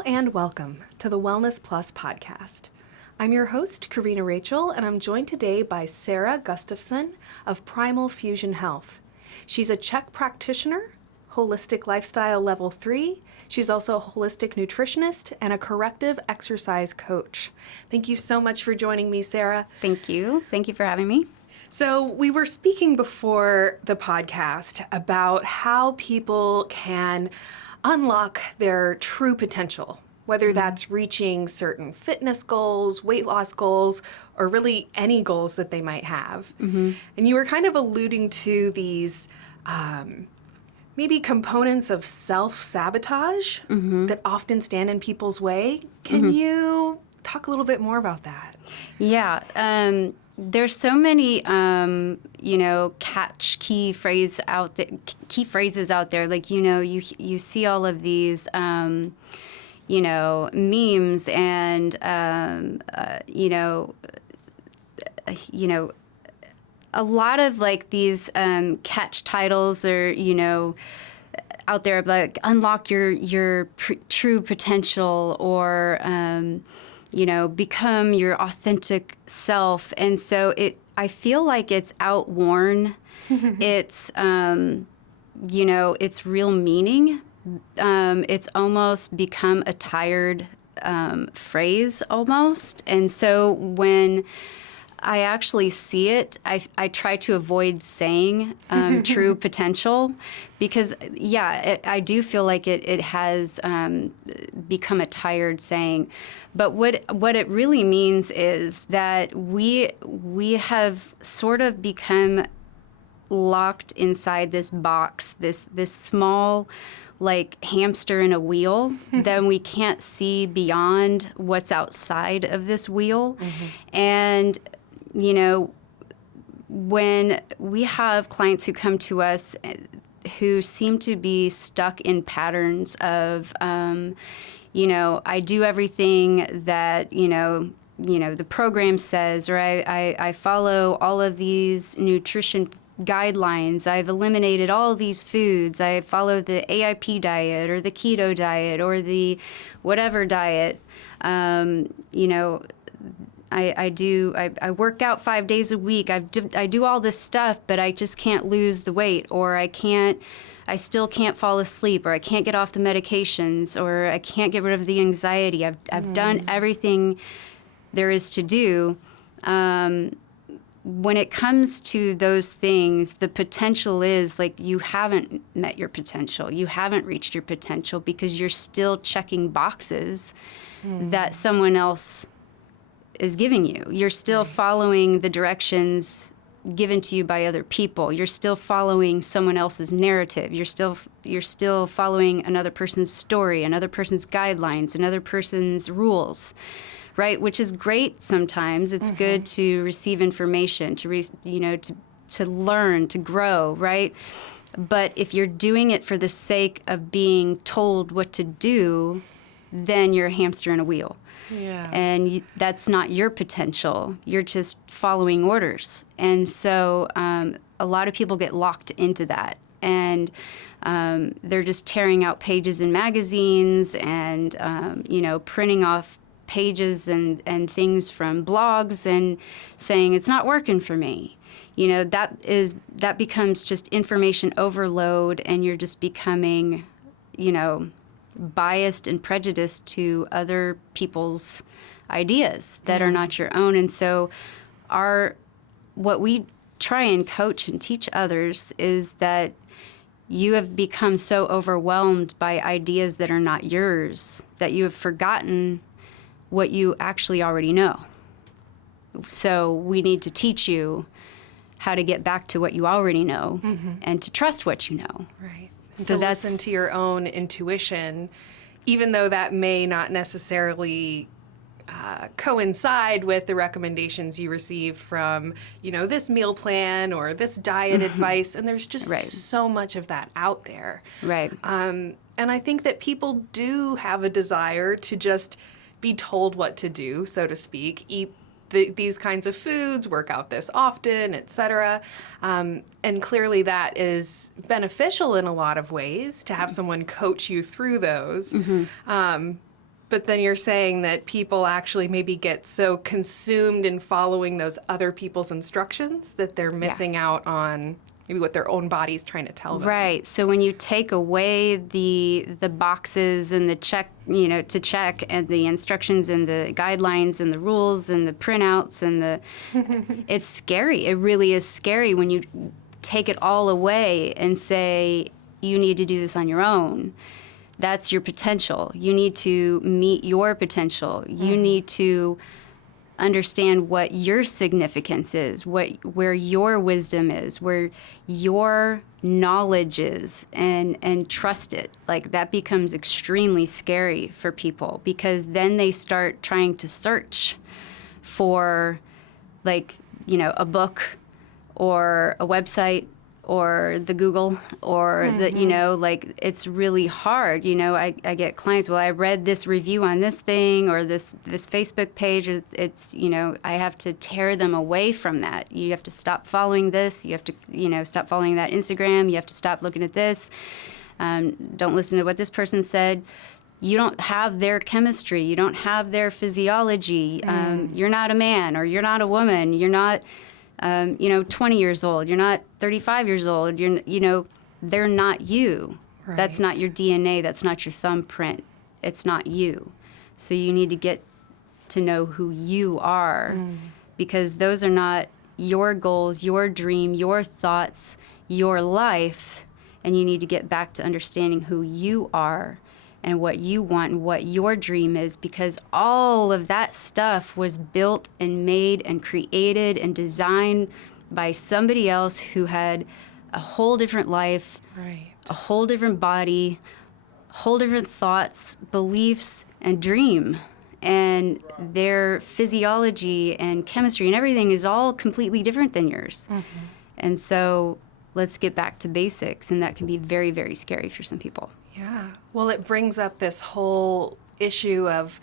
Hello and welcome to the Wellness Plus podcast. I'm your host, Karina Rachel, and I'm joined today by Sara Gustafson of Primal Fusion Health. She's a CHEK practitioner, holistic lifestyle level 3. She's also a holistic nutritionist and a corrective exercise coach. Thank you so much for joining me, Sara. Thank you. Thank you for having me. So we were speaking before the podcast about how people can unlock their true potential, whether that's reaching certain fitness goals, weight loss goals, or really any goals that they might have. And you were kind of alluding to these maybe components of self-sabotage that often stand in people's way. Can you talk a little bit more about that? Yeah. There's so many, key phrases out there. Like, you see all of these, memes and, a lot of like these catch titles or, out there like unlock your true potential or, become your authentic self. And so I feel like it's outworn. It's, its real meaning. It's almost become a tired phrase almost. And so when I actually see it, I try to avoid saying true potential because, I do feel like it has become a tired saying. But what it really means is that we have sort of become locked inside this box, this small like hamster in a wheel, then we can't see beyond what's outside of this wheel. And when we have clients who come to us who seem to be stuck in patterns of, I do everything that, the program says, or I follow all of these nutrition guidelines. I've eliminated all these foods. I follow the AIP diet or the keto diet or the whatever diet, I work out 5 days a week. I do all this stuff, but I just can't lose the weight, or I still can't fall asleep, or I can't get off the medications, or I can't get rid of the anxiety. I've done everything there is to do. When it comes to those things, the potential is like you haven't met your potential. You haven't reached your potential because you're still checking boxes that someone else is giving you. You're still following the directions given to you by other people. You're still following someone else's narrative. You're still following another person's story, another person's guidelines, another person's rules, right? Which is great sometimes. It's good to receive information, to learn, to grow, right? But if you're doing it for the sake of being told what to do, then you're a hamster in a wheel. Yeah. And that's not your potential. You're just following orders. And so a lot of people get locked into that. And they're just tearing out pages in magazines and, printing off pages and things from blogs and saying, it's not working for me. That becomes just information overload, and you're just becoming, biased and prejudiced to other people's ideas that are not your own. And so what we try and coach and teach others is that you have become so overwhelmed by ideas that are not yours that you have forgotten what you actually already know. So we need to teach you how to get back to what you already know and to trust what you know. Right. So listen to your own intuition, even though that may not necessarily coincide with the recommendations you received from, this meal plan or this diet advice. And there's just so much of that out there. Right. And I think that people do have a desire to just be told what to do, so to speak, eat these kinds of foods, work out this often, etc. And clearly that is beneficial in a lot of ways to have someone coach you through those. But then you're saying that people actually maybe get so consumed in following those other people's instructions that they're missing out on maybe what their own body's trying to tell them. Right. So when you take away the boxes and the check, to check, and the instructions and the guidelines and the rules and the printouts and it's scary. It really is scary when you take it all away and say, you need to do this on your own. That's your potential. You need to meet your potential. You need to understand what your significance is, where your wisdom is, where your knowledge is, and trust it. Like, that becomes extremely scary for people, because then they start trying to search for, like, a book or a website or the Google or it's really hard. I get clients, well, I read this review on this thing or this Facebook page. It's, I have to tear them away from that. You have to stop following this. You have to, stop following that Instagram. You have to stop looking at this. Don't listen to what this person said. You don't have their chemistry. You don't have their physiology. You're not a man, or you're not a woman. You're not 20 years old. You're not 35 years old. They're not you. Right. That's not your DNA. That's not your thumbprint. It's not you. So you need to get to know who you are, because those are not your goals, your dream, your thoughts, your life. And you need to get back to understanding who you are and what you want and what your dream is, because all of that stuff was built and made and created and designed by somebody else who had a whole different life, right, a whole different body, whole different thoughts, beliefs, and dream. And their physiology and chemistry and everything is all completely different than yours. And so let's get back to basics, and that can be very, very scary for some people. Yeah. Well, it brings up this whole issue of,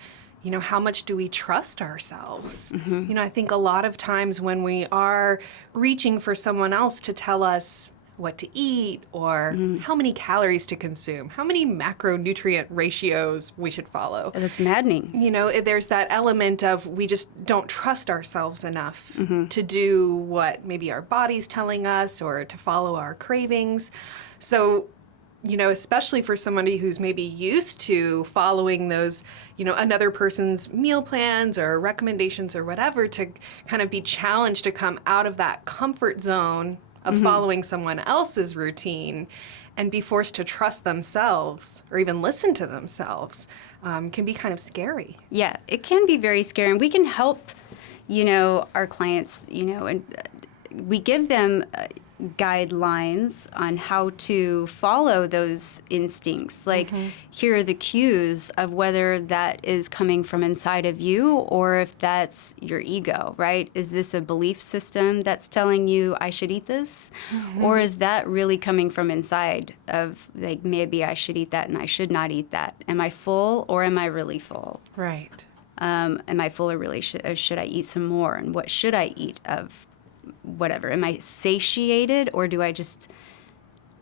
how much do we trust ourselves? I think a lot of times when we are reaching for someone else to tell us what to eat or how many calories to consume, how many macronutrient ratios we should follow. That's maddening. There's that element of we just don't trust ourselves enough to do what maybe our body's telling us or to follow our cravings. So, especially for somebody who's maybe used to following those, another person's meal plans or recommendations or whatever, to kind of be challenged to come out of that comfort zone of following someone else's routine and be forced to trust themselves or even listen to themselves can be kind of scary. Yeah, it can be very scary. And we can help, our clients, and we give them guidelines on how to follow those instincts. Like, here are the cues of whether that is coming from inside of you or if that's your ego, right? Is this a belief system that's telling you I should eat this? Or is that really coming from inside of, like, maybe I should eat that and I should not eat that? Am I full or am I really full? Right. Am I full or really should I eat some more? And what should I eat of whatever? Am I satiated, or do I just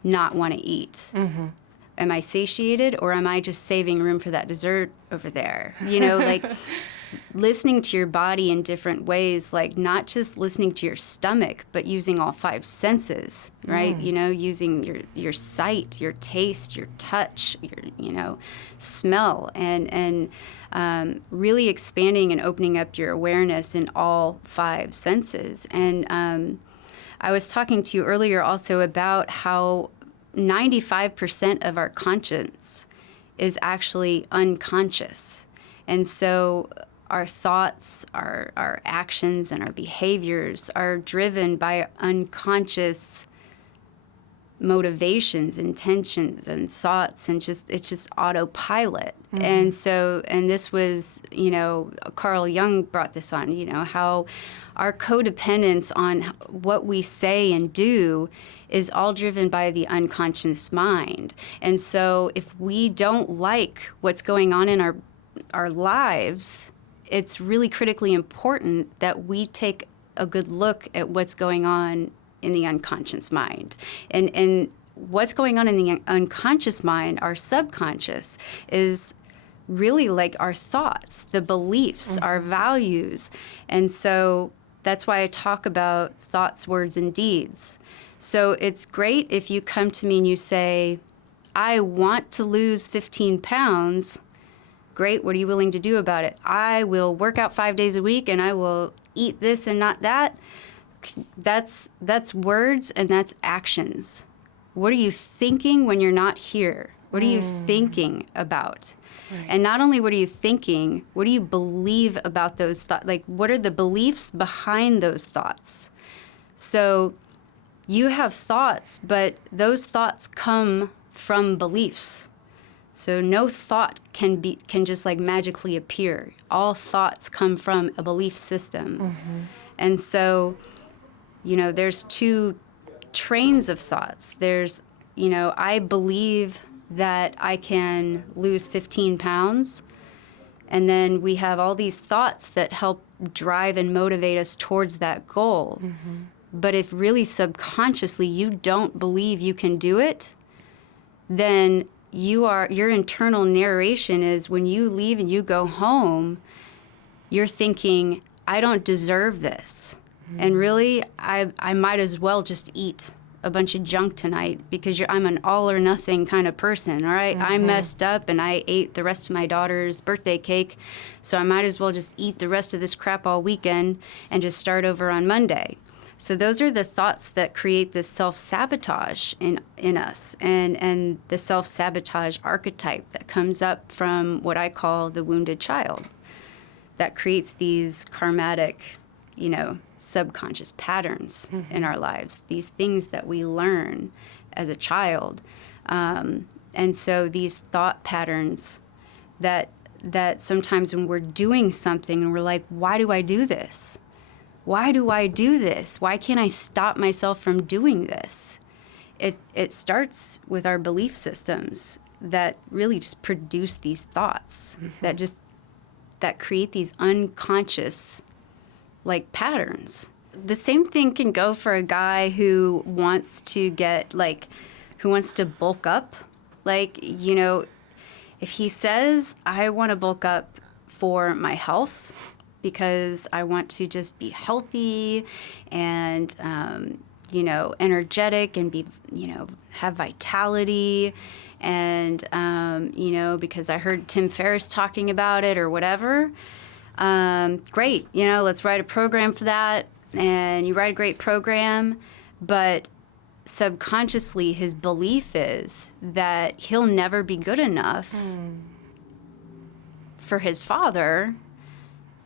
not want to eat? Am I satiated, or am I just saving room for that dessert over there? Like, listening to your body in different ways, like not just listening to your stomach, but using all five senses, right? Using your sight, your taste, your touch, your, smell, and really expanding and opening up your awareness in all five senses. And I was talking to you earlier also about how 95% of our conscience is actually unconscious. And so our thoughts, our actions, and our behaviors are driven by unconscious motivations, intentions, and thoughts, and it's just autopilot. And so, and this was, Carl Jung brought this on, how our codependence on what we say and do is all driven by the unconscious mind. And so if we don't like what's going on in our lives, it's really critically important that we take a good look at what's going on in the unconscious mind. And what's going on in the unconscious mind, our subconscious, is really like our thoughts, the beliefs, our values. And so that's why I talk about thoughts, words, and deeds. So it's great if you come to me and you say, I want to lose 15 pounds. Great, what are you willing to do about it? I will work out 5 days a week and I will eat this and not that. That's words and that's actions. What are you thinking when you're not here? What are you thinking about? Right. And not only what are you thinking, what do you believe about those thoughts? Like, what are the beliefs behind those thoughts? So you have thoughts, but those thoughts come from beliefs. So no thought can just like magically appear. All thoughts come from a belief system. And so, you know, there's two trains of thoughts. There's, you know, I believe that I can lose 15 pounds. And then we have all these thoughts that help drive and motivate us towards that goal. But if really subconsciously you don't believe you can do it, then your internal narration is when you leave and you go home, you're thinking, I don't deserve this. And really, I might as well just eat a bunch of junk tonight because I'm an all or nothing kind of person, all right? I messed up and I ate the rest of my daughter's birthday cake, so I might as well just eat the rest of this crap all weekend and just start over on Monday. So those are the thoughts that create this self-sabotage in us, and the self-sabotage archetype that comes up from what I call the wounded child that creates these karmatic, you know, subconscious patterns in our lives, these things that we learn as a child. And so these thought patterns that sometimes when we're doing something and we're like, why do I do this? Why do I do this? Why can't I stop myself from doing this? It starts with our belief systems that really just produce these thoughts that create these unconscious like patterns. The same thing can go for a guy who wants to bulk up. Like, you know, if he says, I want to bulk up for my health because I want to just be healthy and, you know, energetic and be, you know, have vitality and, you know, because I heard Tim Ferriss talking about it or whatever. Great, you know, let's write a program for that. And you write a great program, but subconsciously his belief is that he'll never be good enough for his father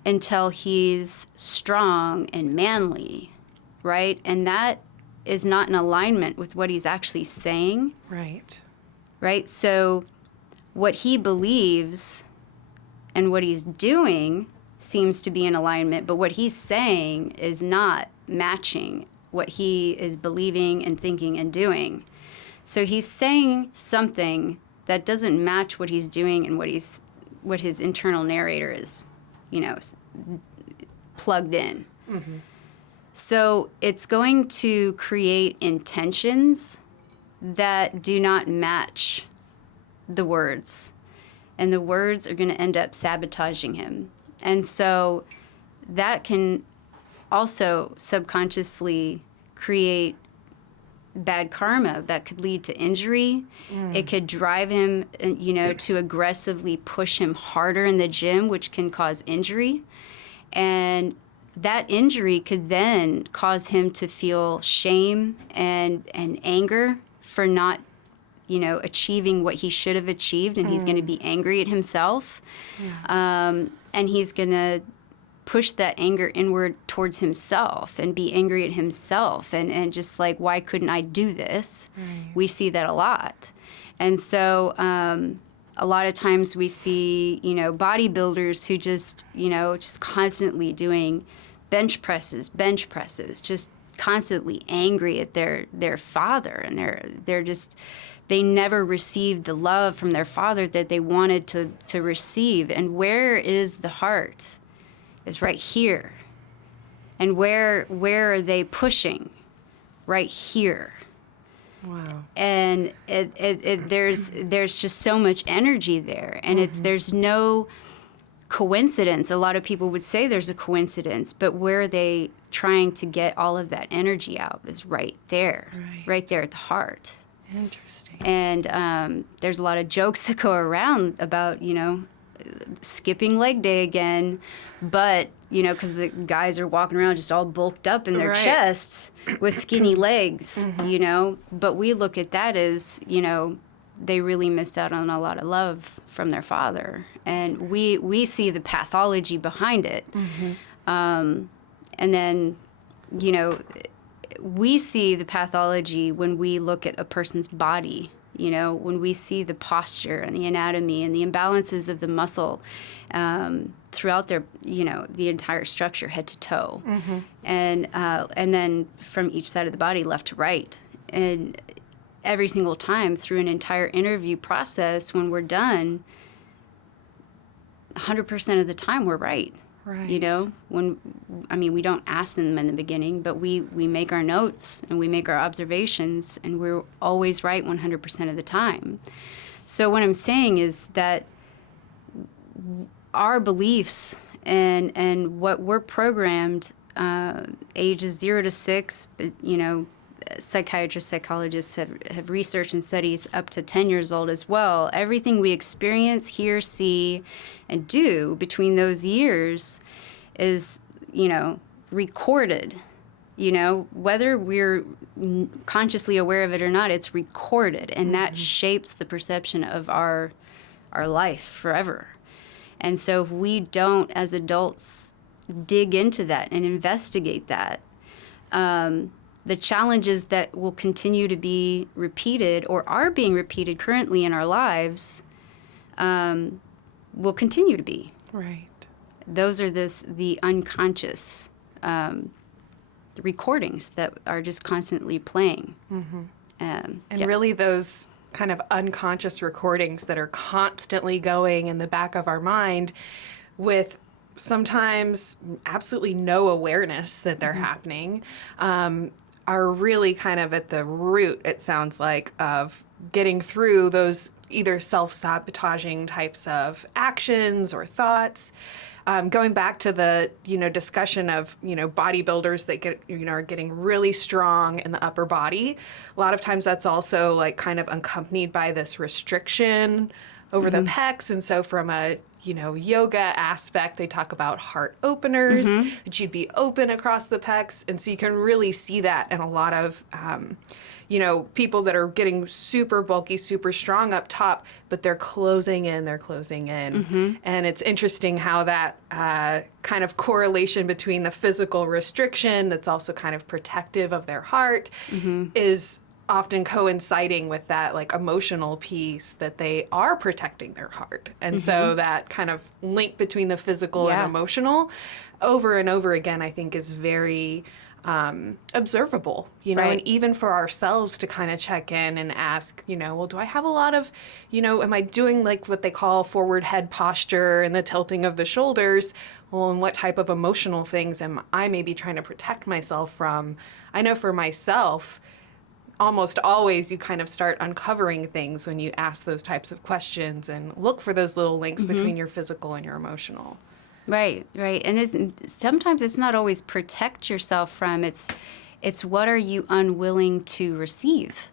until he's strong and manly, right? And that is not in alignment with what he's actually saying. Right. Right? So what he believes and what he's doing seems to be in alignment, but what he's saying is not matching what he is believing and thinking and doing. So he's saying something that doesn't match what he's doing and what his internal narrator is, you know, plugged in. So it's going to create intentions that do not match the words, and the words are going to end up sabotaging him. And so that can also subconsciously create bad karma that could lead to injury. It could drive him, you know, to aggressively push him harder in the gym, which can cause injury. And that injury could then cause him to feel shame and anger for not, you know, achieving what he should have achieved, and he's going to be angry at himself. And he's going to push that anger inward towards himself and be angry at himself and just like, why couldn't I do this? We see that a lot. And so a lot of times we see, you know, bodybuilders who just, you know, just constantly doing bench presses, just constantly angry at their father, and they never received the love from their father that they wanted to receive. And where is the heart? It's right here. And where are they pushing? Right here. Wow. And there's just so much energy there, and there's no coincidence. A lot of people would say there's a coincidence, but where are they trying to get all of that energy out is right there, right there at the heart. Interesting. And there's a lot of jokes that go around about, skipping leg day again, but, because the guys are walking around just all bulked up in their chests with skinny legs, but we look at that as, they really missed out on a lot of love from their father. And we see the pathology behind it. And then, we see the pathology when we look at a person's body, when we see the posture and the anatomy and the imbalances of the muscle throughout their, the entire structure, head to toe. And then from each side of the body, left to right. And every single time through an entire interview process, when we're done, 100% of the time we're right. Right. We don't ask them in the beginning, but we make our notes and we make our observations, and we're always right 100% of the time. So what I'm saying is that our beliefs and what we're programmed, ages 0 to 6, but, psychiatrists, psychologists have researched and studies up to 10 years old as well. Everything we experience, hear, see, and do between those years is, recorded. Whether we're consciously aware of it or not, it's recorded, and that shapes the perception of our life forever. And so if we don't, as adults, dig into that and investigate that, the challenges that will continue to be repeated or are being repeated currently in our lives will continue to be. Right. Those are the unconscious recordings that are just constantly playing. And really those kind of unconscious recordings that are constantly going in the back of our mind with sometimes absolutely no awareness that they're happening, are really kind of at the root, it sounds like, of getting through those either self-sabotaging types of actions or thoughts. Going back to the, discussion of, bodybuilders that are getting really strong in the upper body. A lot of times that's also like kind of accompanied by this restriction over the pecs. And so from a, yoga aspect, they talk about heart openers, that you'd be open across the pecs. And so you can really see that in a lot of, people that are getting super bulky, super strong up top, but they're closing in. And it's interesting how that kind of correlation between the physical restriction that's also kind of protective of their heart is often coinciding with that like emotional piece that they are protecting their heart. And so that kind of link between the physical and emotional over and over again, I think is very observable, and even for ourselves to kind of check in and ask, well, do I have a lot of, am I doing like what they call forward head posture and the tilting of the shoulders? Well, and what type of emotional things am I maybe trying to protect myself from? I know for myself, almost always you kind of start uncovering things when you ask those types of questions and look for those little links between your physical and your emotional. Right. And sometimes it's not always protect yourself from, it's what are you unwilling to receive?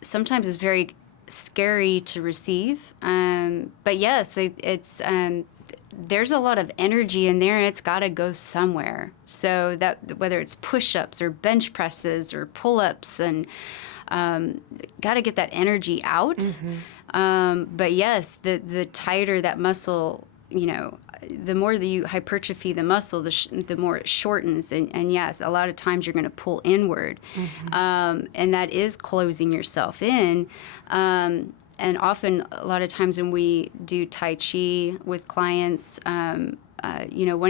Sometimes it's very scary to receive. But yes, there's a lot of energy in there, and it's got to go somewhere. So that whether it's push-ups or bench presses or pull-ups, and got to get that energy out. But yes, the tighter that muscle, the more that you hypertrophy the muscle, the more it shortens. And yes, a lot of times you're going to pull inward. And that is closing yourself in. And often, a lot of times when we do Tai Chi with clients, one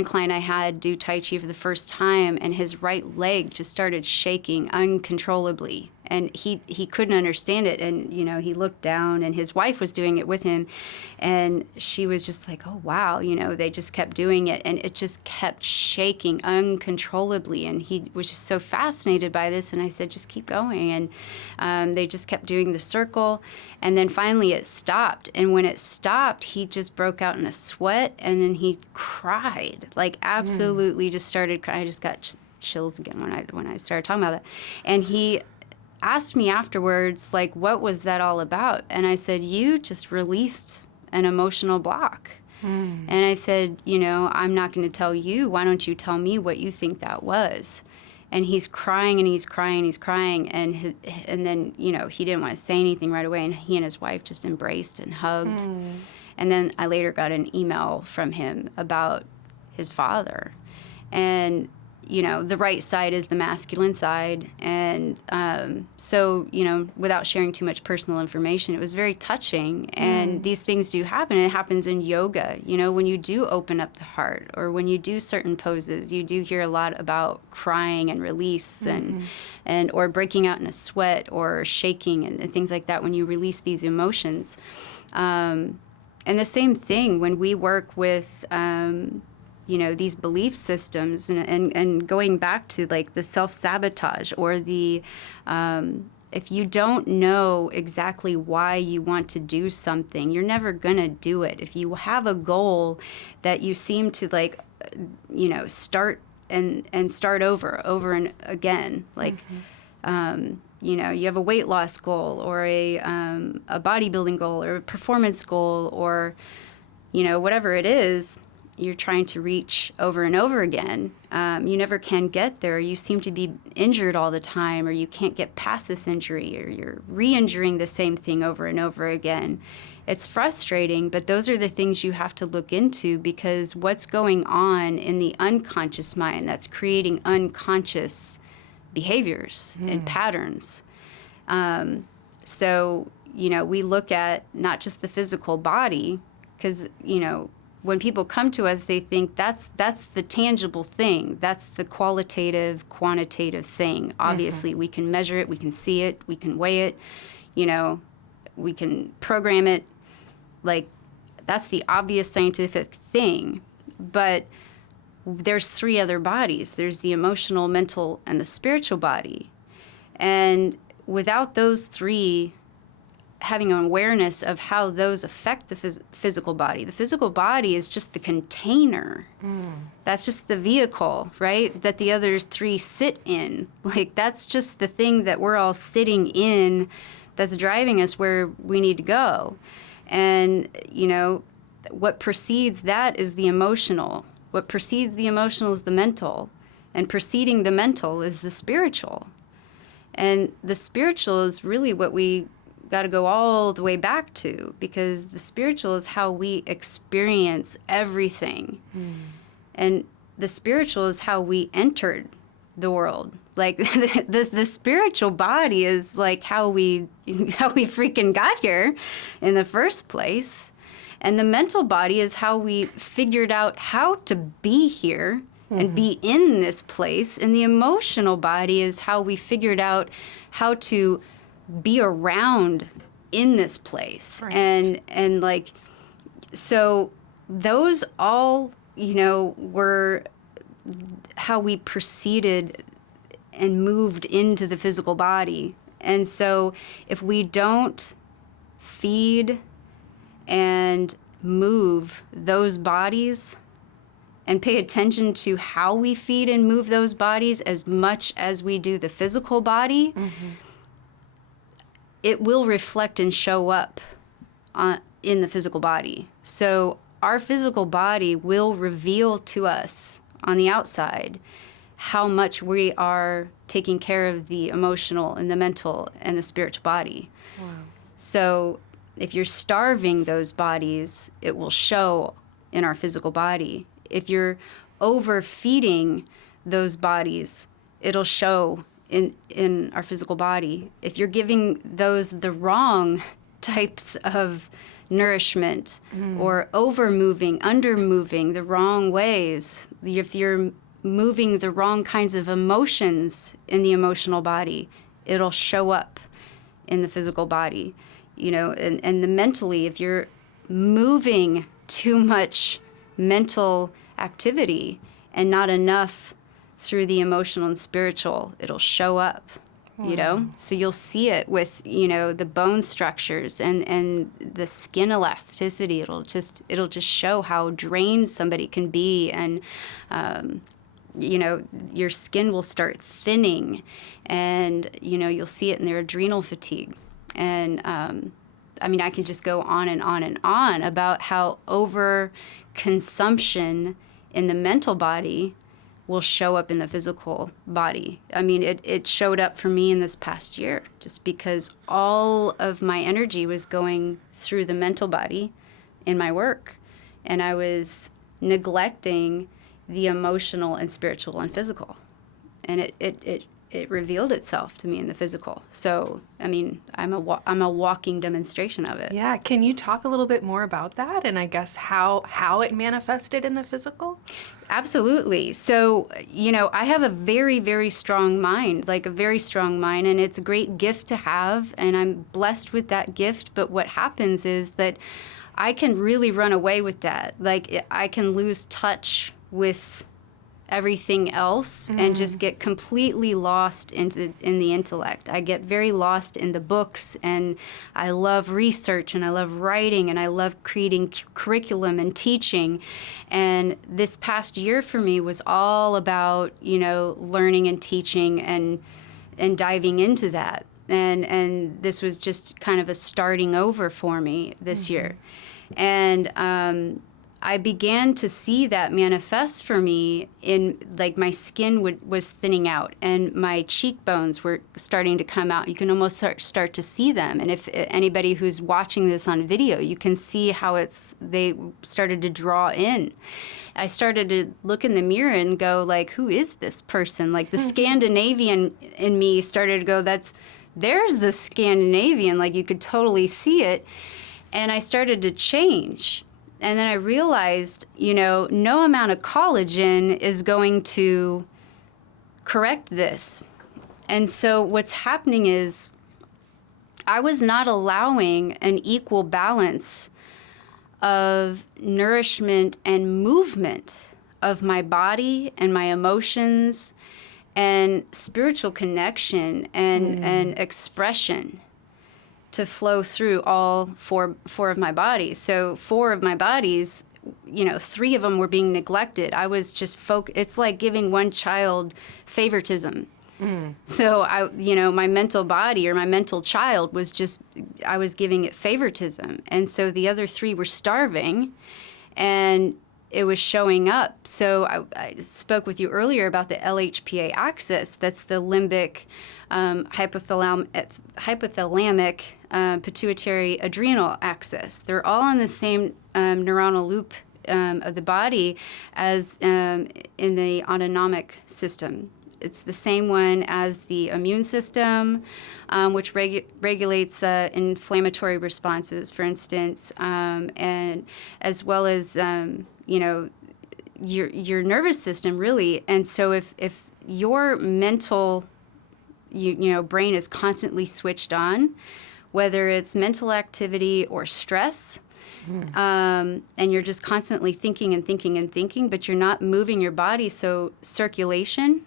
client I had do Tai Chi for the first time, and his right leg just started shaking uncontrollably. And he couldn't understand it. And, you know, he looked down, and his wife was doing it with him. And she was just like, oh, wow, you know, they just kept doing it. And it just kept shaking uncontrollably. And he was just so fascinated by this. And I said, just keep going. And they just kept doing the circle. And then finally it stopped. And when it stopped, he just broke out in a sweat. And then he cried, like absolutely just started crying. I just got chills again when I started talking about that. And he asked me afterwards, like, what was that all about? And I said, you just released an emotional block. And I said, you know, I'm not going to tell you. Why don't you tell me what you think that was? And he's crying and he's crying and he's crying. And then, you know, he didn't want to say anything right away. And he and his wife just embraced and hugged. And then I later got an email from him about his father. And you know, the right side is the masculine side. And so, you know, without sharing too much personal information, it was very touching. And these things do happen. It happens in yoga. You know, when you do open up the heart or when you do certain poses, you do hear a lot about crying and release and or breaking out in a sweat or shaking and things like that when you release these emotions. And the same thing when we work with you know, these belief systems and going back to like the self-sabotage or the if you don't know exactly why you want to do something, you're never going to do it. If you have a goal that you seem to like, you know, start over and again, like, you know, you have a weight loss goal or a bodybuilding goal or a performance goal or, you know, whatever it is, you're trying to reach over and over again. You never can get there. You seem to be injured all the time, or you can't get past this injury, or you're re-injuring the same thing over and over again. It's frustrating, but those are the things you have to look into, because what's going on in the unconscious mind that's creating unconscious behaviors and patterns. So, you know, we look at not just the physical body, because, you know, when people come to us, they think that's the tangible thing. That's the qualitative, quantitative thing. Obviously, we can measure it, we can see it, we can weigh it, you know, we can program it. Like, that's the obvious scientific thing. But there's 3 other bodies. There's the emotional, mental, and the spiritual body. And without those 3 having an awareness of how those affect the physical body. The physical body is just the container. That's just the vehicle, right, that the other 3 sit in. Like, that's just the thing that we're all sitting in that's driving us where we need to go. And, you know, what precedes that is the emotional. What precedes the emotional is the mental. And preceding the mental is the spiritual. And the spiritual is really what we got to go all the way back to, because the spiritual is how we experience everything. And the spiritual is how we entered the world. Like the spiritual body is like how we freaking got here in the first place. And the mental body is how we figured out how to be here and be in this place. And the emotional body is how we figured out how to be around in this place. Right. And like, so those all, you know, were how we proceeded and moved into the physical body. And so if we don't feed and move those bodies and pay attention to how we feed and move those bodies as much as we do the physical body, it will reflect and show up in the physical body. So our physical body will reveal to us on the outside how much we are taking care of the emotional and the mental and the spiritual body. Wow. So if you're starving those bodies, it will show in our physical body. If you're overfeeding those bodies, it'll show in our physical body. If you're giving those the wrong types of nourishment or over-moving, under-moving the wrong ways, if you're moving the wrong kinds of emotions in the emotional body, it'll show up in the physical body, and the mentally, if you're moving too much mental activity and not enough through the emotional and spiritual, it'll show up, so you'll see it with, the bone structures and the skin elasticity. It'll just show how drained somebody can be, and your skin will start thinning, and you'll see it in their adrenal fatigue. And I can just go on and on and on about how over consumption in the mental body will show up in the physical body. It showed up for me in this past year, just because all of my energy was going through the mental body in my work, and I was neglecting the emotional and spiritual and physical, and it revealed itself to me in the physical. So, I'm a walking demonstration of it. Yeah. Can you talk a little bit more about that, and I guess how it manifested in the physical? Absolutely. So, I have a very, very strong mind, and it's a great gift to have, and I'm blessed with that gift. But what happens is that I can really run away with that. Like, I can lose touch with everything else and just get completely lost in the intellect. I get very lost in the books, and I love research, and I love writing, and I love creating curriculum and teaching. And this past year for me was all about, learning and teaching and diving into that. And this was just kind of a starting over for me this year. And I began to see that manifest for me in, like, my skin was thinning out, and my cheekbones were starting to come out. You can almost start to see them. And if anybody who's watching this on video, you can see how they started to draw in. I started to look in the mirror and go, like, who is this person? Like, the Scandinavian in me started to go, there's the Scandinavian. Like, you could totally see it. And I started to change. And then I realized, no amount of collagen is going to correct this. And so what's happening is I was not allowing an equal balance of nourishment and movement of my body and my emotions and spiritual connection and expression to flow through all four of my bodies. So 4 of my bodies, 3 of them were being neglected. I was just it's like giving one child favoritism. So my mental body or my mental child I was giving it favoritism. And so the other 3 were starving, and it was showing up. So I spoke with you earlier about the LHPA axis. That's the limbic, hypothalamic, pituitary adrenal axis. They're all on the same neuronal loop of the body as in the autonomic system. It's the same one as the immune system, which regulates inflammatory responses, for instance, and as well as your nervous system, really. And so if your mental brain is constantly switched on, whether it's mental activity or stress, and you're just constantly thinking and thinking and thinking, but you're not moving your body. So circulation,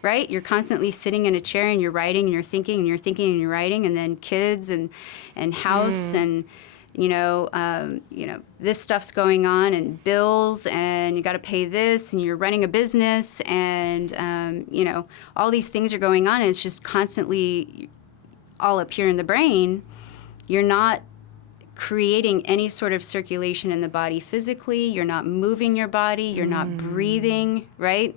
right? You're constantly sitting in a chair and you're writing and you're thinking and you're thinking and you're writing, and then kids and house and this stuff's going on, and bills, and you got to pay this, and you're running a business, and all these things are going on, and it's just constantly all up here in the brain. You're not creating any sort of circulation in the body physically. You're not moving your body. You're not breathing, right?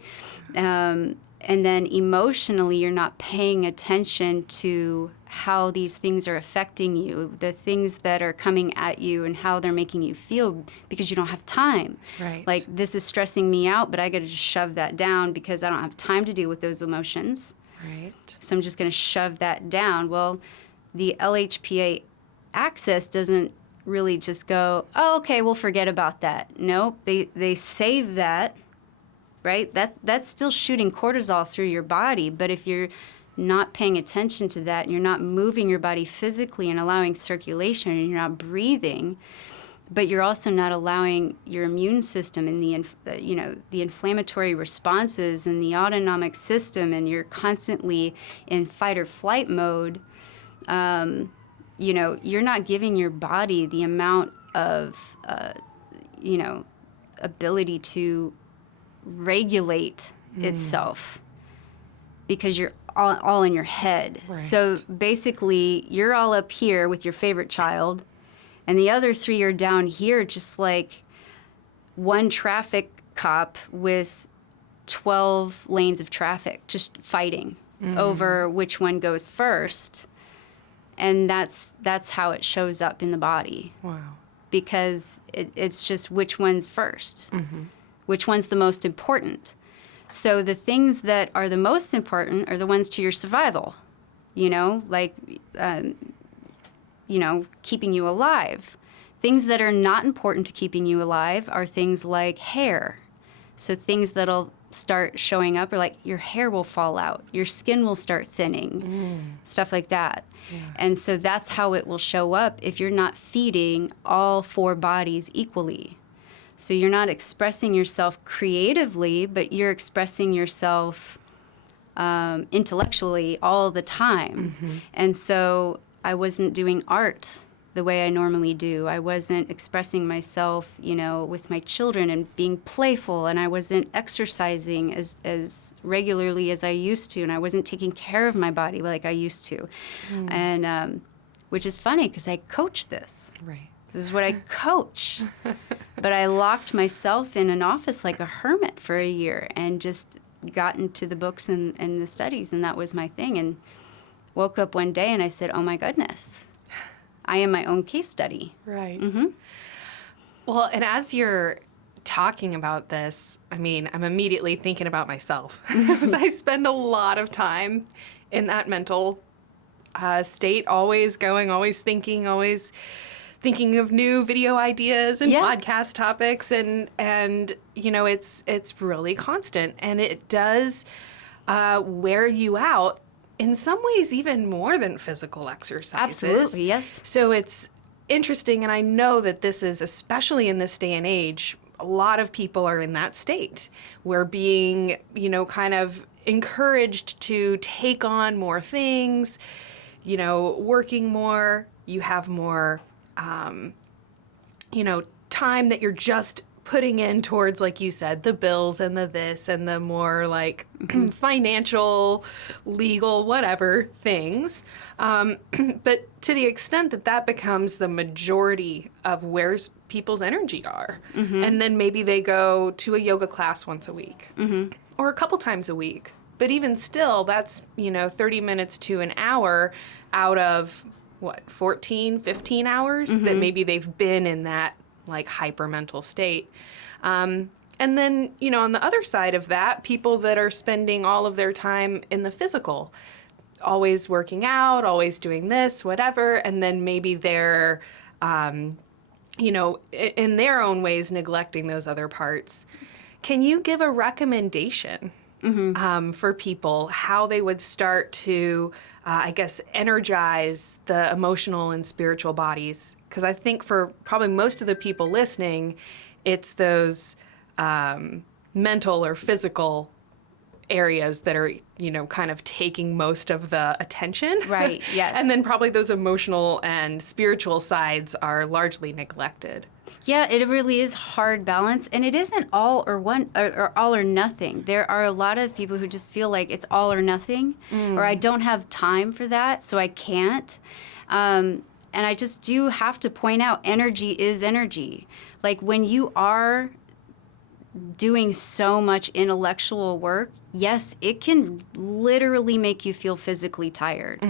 And then emotionally, you're not paying attention to how these things are affecting you, the things that are coming at you and how they're making you feel, because you don't have time. Right. Like, this is stressing me out, but I got to just shove that down because I don't have time to deal with those emotions. Right. So I'm just going to shove that down. Well, the LHPA axis doesn't really just go, oh, okay, we'll forget about that. Nope, they save that, right? That's still shooting cortisol through your body. But if you're not paying attention to that, and you're not moving your body physically and allowing circulation, and you're not breathing, but you're also not allowing your immune system and the inflammatory responses and the autonomic system, and you're constantly in fight or flight mode, you're not giving your body the amount of, ability to regulate itself, because you're all in your head. Right. So basically, you're all up here with your favorite child, and the other three are down here, just like one traffic cop with 12 lanes of traffic, just fighting over which one goes first. And that's how it shows up in the body. Wow. Because it's just which one's first, which one's the most important. So the things that are the most important are the ones to your survival, keeping you alive. Things that are not important to keeping you alive are things like hair. So things that'll start showing up are like your hair will fall out, your skin will start thinning, stuff like that. Yeah. And so that's how it will show up if you're not feeding all four bodies equally. So you're not expressing yourself creatively, but you're expressing yourself intellectually all the time. And so I wasn't doing art the way I normally do. I wasn't expressing myself, with my children and being playful, and I wasn't exercising as regularly as I used to, and I wasn't taking care of my body like I used to. And which is funny because I coach this. Right. This is what I coach. But I locked myself in an office like a hermit for a year and just got into the books and the studies, and that was my thing. And woke up one day and I said, oh my goodness, I am my own case study. Right. Well, and as you're talking about this, I'm immediately thinking about myself. So I spend a lot of time in that mental state, always going, always thinking of new video ideas and podcast topics, and it's really constant, and it does wear you out. In some ways, even more than physical exercises. Absolutely, yes. So it's interesting, and I know that this is, especially in this day and age, a lot of people are in that state. We're being, kind of encouraged to take on more things, working more. You have more, time that you're just putting in towards, like you said, the bills and the this and the more like financial, legal, whatever things. But to the extent that becomes the majority of where people's energy are. And then maybe they go to a yoga class once a week or a couple times a week. But even still, that's, 30 minutes to an hour out of, 14, 15 hours that maybe they've been in that like hypermental state. And then, on the other side of that, people that are spending all of their time in the physical, always working out, always doing this, whatever, and then maybe they're, in their own ways neglecting those other parts. Can you give a recommendation for people how they would start to, energize the emotional and spiritual bodies? Because I think for probably most of the people listening, it's those mental or physical areas that are, kind of taking most of the attention. Right, yes. And then probably those emotional and spiritual sides are largely neglected. Yeah, it really is hard balance, and it isn't all or one or all or nothing. There are a lot of people who just feel like it's all or nothing, or I don't have time for that, so I can't. And I just do have to point out, energy is energy. Like when you are doing so much intellectual work, yes, it can literally make you feel physically tired.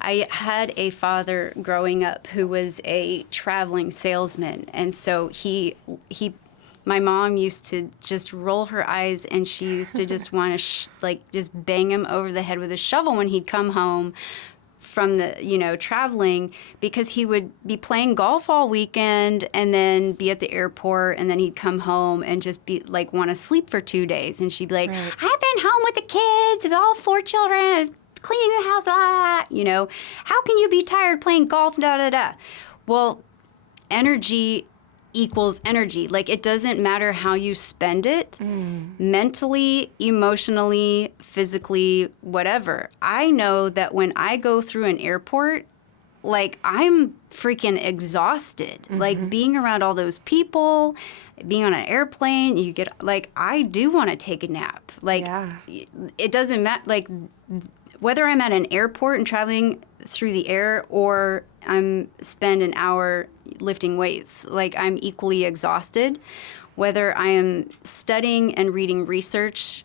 I had a father growing up who was a traveling salesman, and so my mom used to just roll her eyes, and she used to just want to just bang him over the head with a shovel when he'd come home from the, traveling, because he would be playing golf all weekend and then be at the airport, and then he'd come home and just be want to sleep for 2 days. And she'd be like, right. I've been home with the kids, with all 4 children, cleaning the house, how can you be tired playing golf, Well, energy equals energy. Like, it doesn't matter how you spend it, mentally, emotionally, physically, whatever. I know that when I go through an airport, like, I'm freaking exhausted. Like, being around all those people, being on an airplane, you get, like, I do want to take a nap. Like, it doesn't matter, like, whether I'm at an airport and traveling through the air or I'm spend an hour lifting weights, like, I'm equally exhausted. Whether I am studying and reading research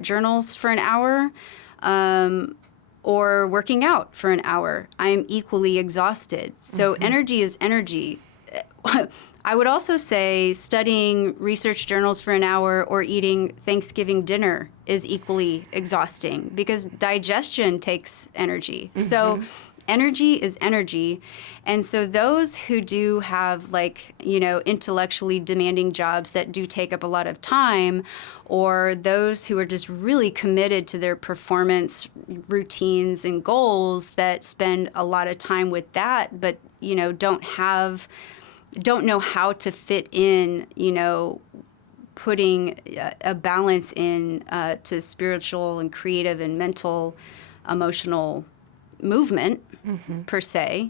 journals for an hour, or working out for an hour, I'm equally exhausted. So energy is energy. I would also say studying research journals for an hour or eating Thanksgiving dinner is equally exhausting because digestion takes energy. So energy is energy. And so those who do have, like, intellectually demanding jobs that do take up a lot of time, or those who are just really committed to their performance routines and goals that spend a lot of time with that, but, don't know how to fit in, putting a balance in to spiritual and creative and mental, emotional movement, per se.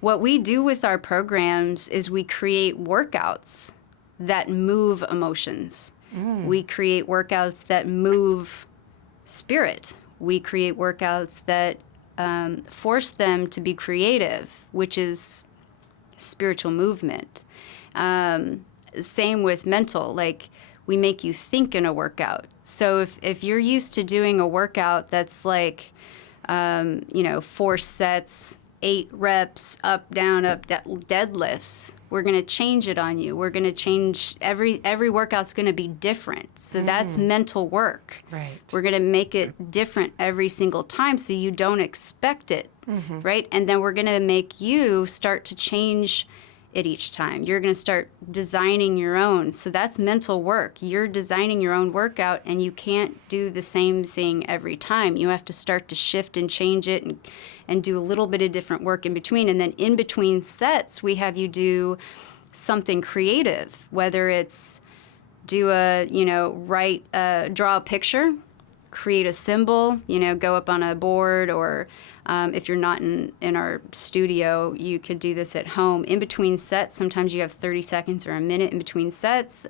What we do with our programs is we create workouts that move emotions. We create workouts that move spirit. We create workouts that force them to be creative, which is spiritual movement. Same with mental. Like, we make you think in a workout. So if you're used to doing a workout that's like, 4 sets, 8 reps, up, down, deadlifts, we're going to change it on you. We're going to change, every workout's going to be different. So that's mental work. Right. We're going to make it different every single time so you don't expect it, right? And then we're going to make you start to change it each time. You're going to start designing your own. So that's mental work. You're designing your own workout, and you can't do the same thing every time. You have to start to shift and change it and do a little bit of different work in between. And then in between sets, we have you do something creative, whether it's draw a picture, create a symbol, go up on a board, or if you're not in our studio, you could do this at home. In between sets, sometimes you have 30 seconds or a minute in between sets.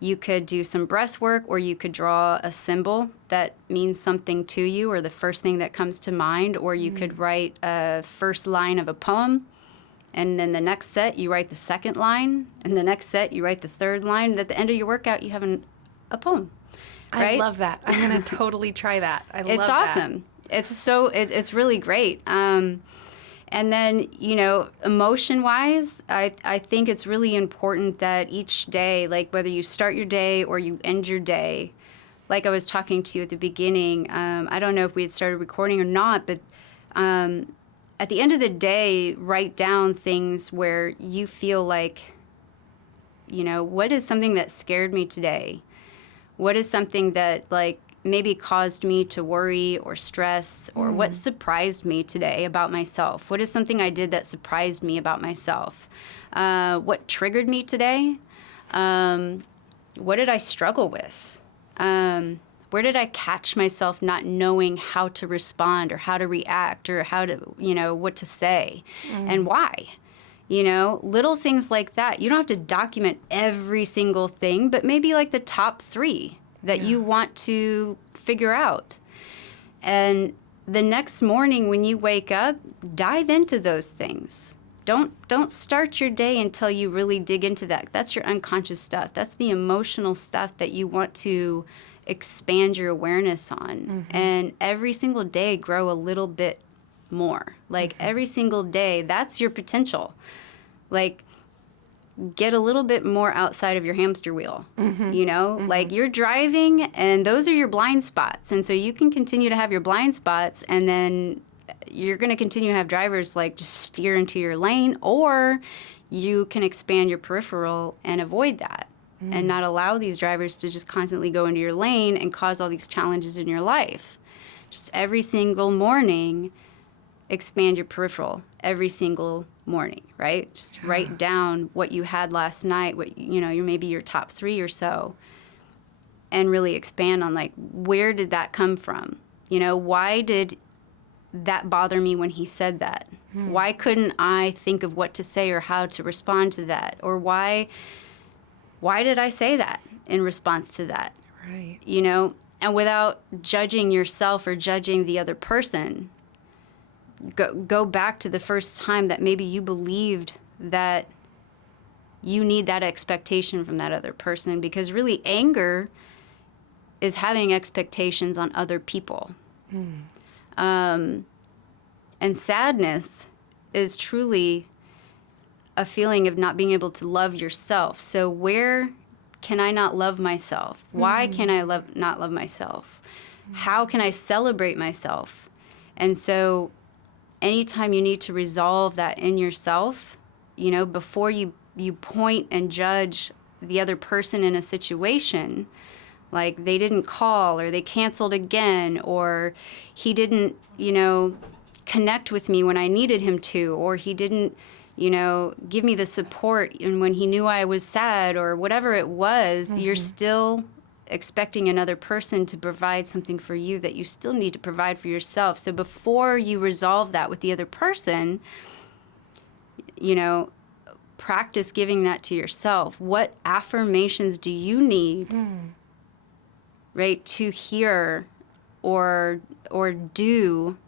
You could do some breath work, or you could draw a symbol that means something to you, or the first thing that comes to mind, or you could write a first line of a poem, and then the next set you write the second line, and the next set you write the third line, and at the end of your workout you have a poem. Right? I love that. I'm going to totally try that. It's awesome. It's really great. And then, emotion-wise, I think it's really important that each day, like whether you start your day or you end your day, like I was talking to you at the beginning, I don't know if we had started recording or not, but at the end of the day, write down things where you feel like, what is something that scared me today? What is something that, like, maybe caused me to worry or stress, or what surprised me today about myself? What is something I did that surprised me about myself? What triggered me today? What did I struggle with? Where did I catch myself not knowing how to respond or how to react or how to, what to say and why? Little things like that. You don't have to document every single thing, but maybe like the top 3 that you want to figure out. And the next morning when you wake up, dive into those things. Don't start your day until you really dig into that. That's your unconscious stuff. That's the emotional stuff that you want to expand your awareness on. And every single day grow a little bit more. Like every single day, that's your potential. Like, get a little bit more outside of your hamster wheel, like you're driving and those are your blind spots. And so you can continue to have your blind spots, and then you're going to continue to have drivers like just steer into your lane, or you can expand your peripheral and avoid that and not allow these drivers to just constantly go into your lane and cause all these challenges in your life. Just every single morning, expand your peripheral every single morning, right? Just write down what you had last night, what, maybe your top 3 or so, and really expand on, like, where did that come from? Why did that bother me when he said that? Why couldn't I think of what to say or how to respond to that? Or why did I say that in response to that? Right. And without judging yourself or judging the other person, go back to the first time that maybe you believed that you need that expectation from that other person, because really anger is having expectations on other people. And sadness is truly a feeling of not being able to love yourself. So where can I not love myself? Why can I not love myself? How can I celebrate myself? And so anytime you need to resolve that in yourself, before you point and judge the other person in a situation, like they didn't call or they canceled again, or he didn't, connect with me when I needed him to, or he didn't, give me the support and when he knew I was sad, or whatever it was, you're still expecting another person to provide something for you that you still need to provide for yourself. So before you resolve that with the other person, practice giving that to yourself. What affirmations do you need, right, to hear or do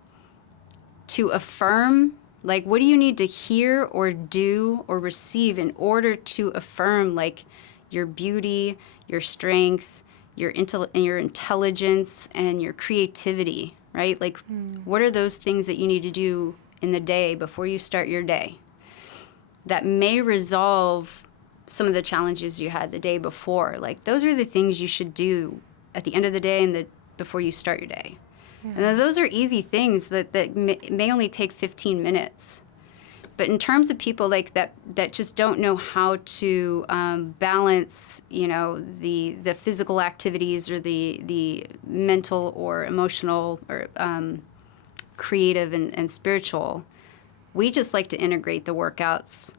to affirm? Like, what do you need to hear or do or receive in order to affirm, like, your beauty, your strength, your intelligence, and your creativity, right? Like, what are those things that you need to do in the day before you start your day that may resolve some of the challenges you had the day before? Like, those are the things you should do at the end of the day and before you start your day. And then those are easy things that may only take 15 minutes. But in terms of people like that just don't know how to balance, the physical activities or the mental or emotional or creative and spiritual, we just like to integrate the workouts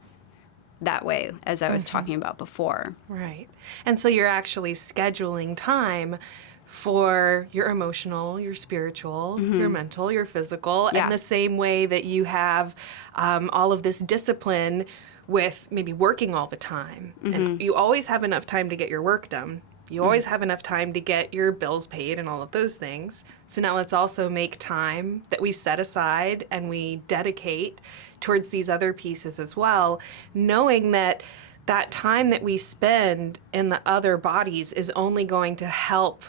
that way, as I was talking about before. Right. And so you're actually scheduling time for your emotional, your spiritual, your mental, your physical, and the same way that you have all of this discipline with maybe working all the time. And you always have enough time to get your work done. You always have enough time to get your bills paid and all of those things. So now let's also make time that we set aside and we dedicate towards these other pieces as well, knowing that that time that we spend in the other bodies is only going to help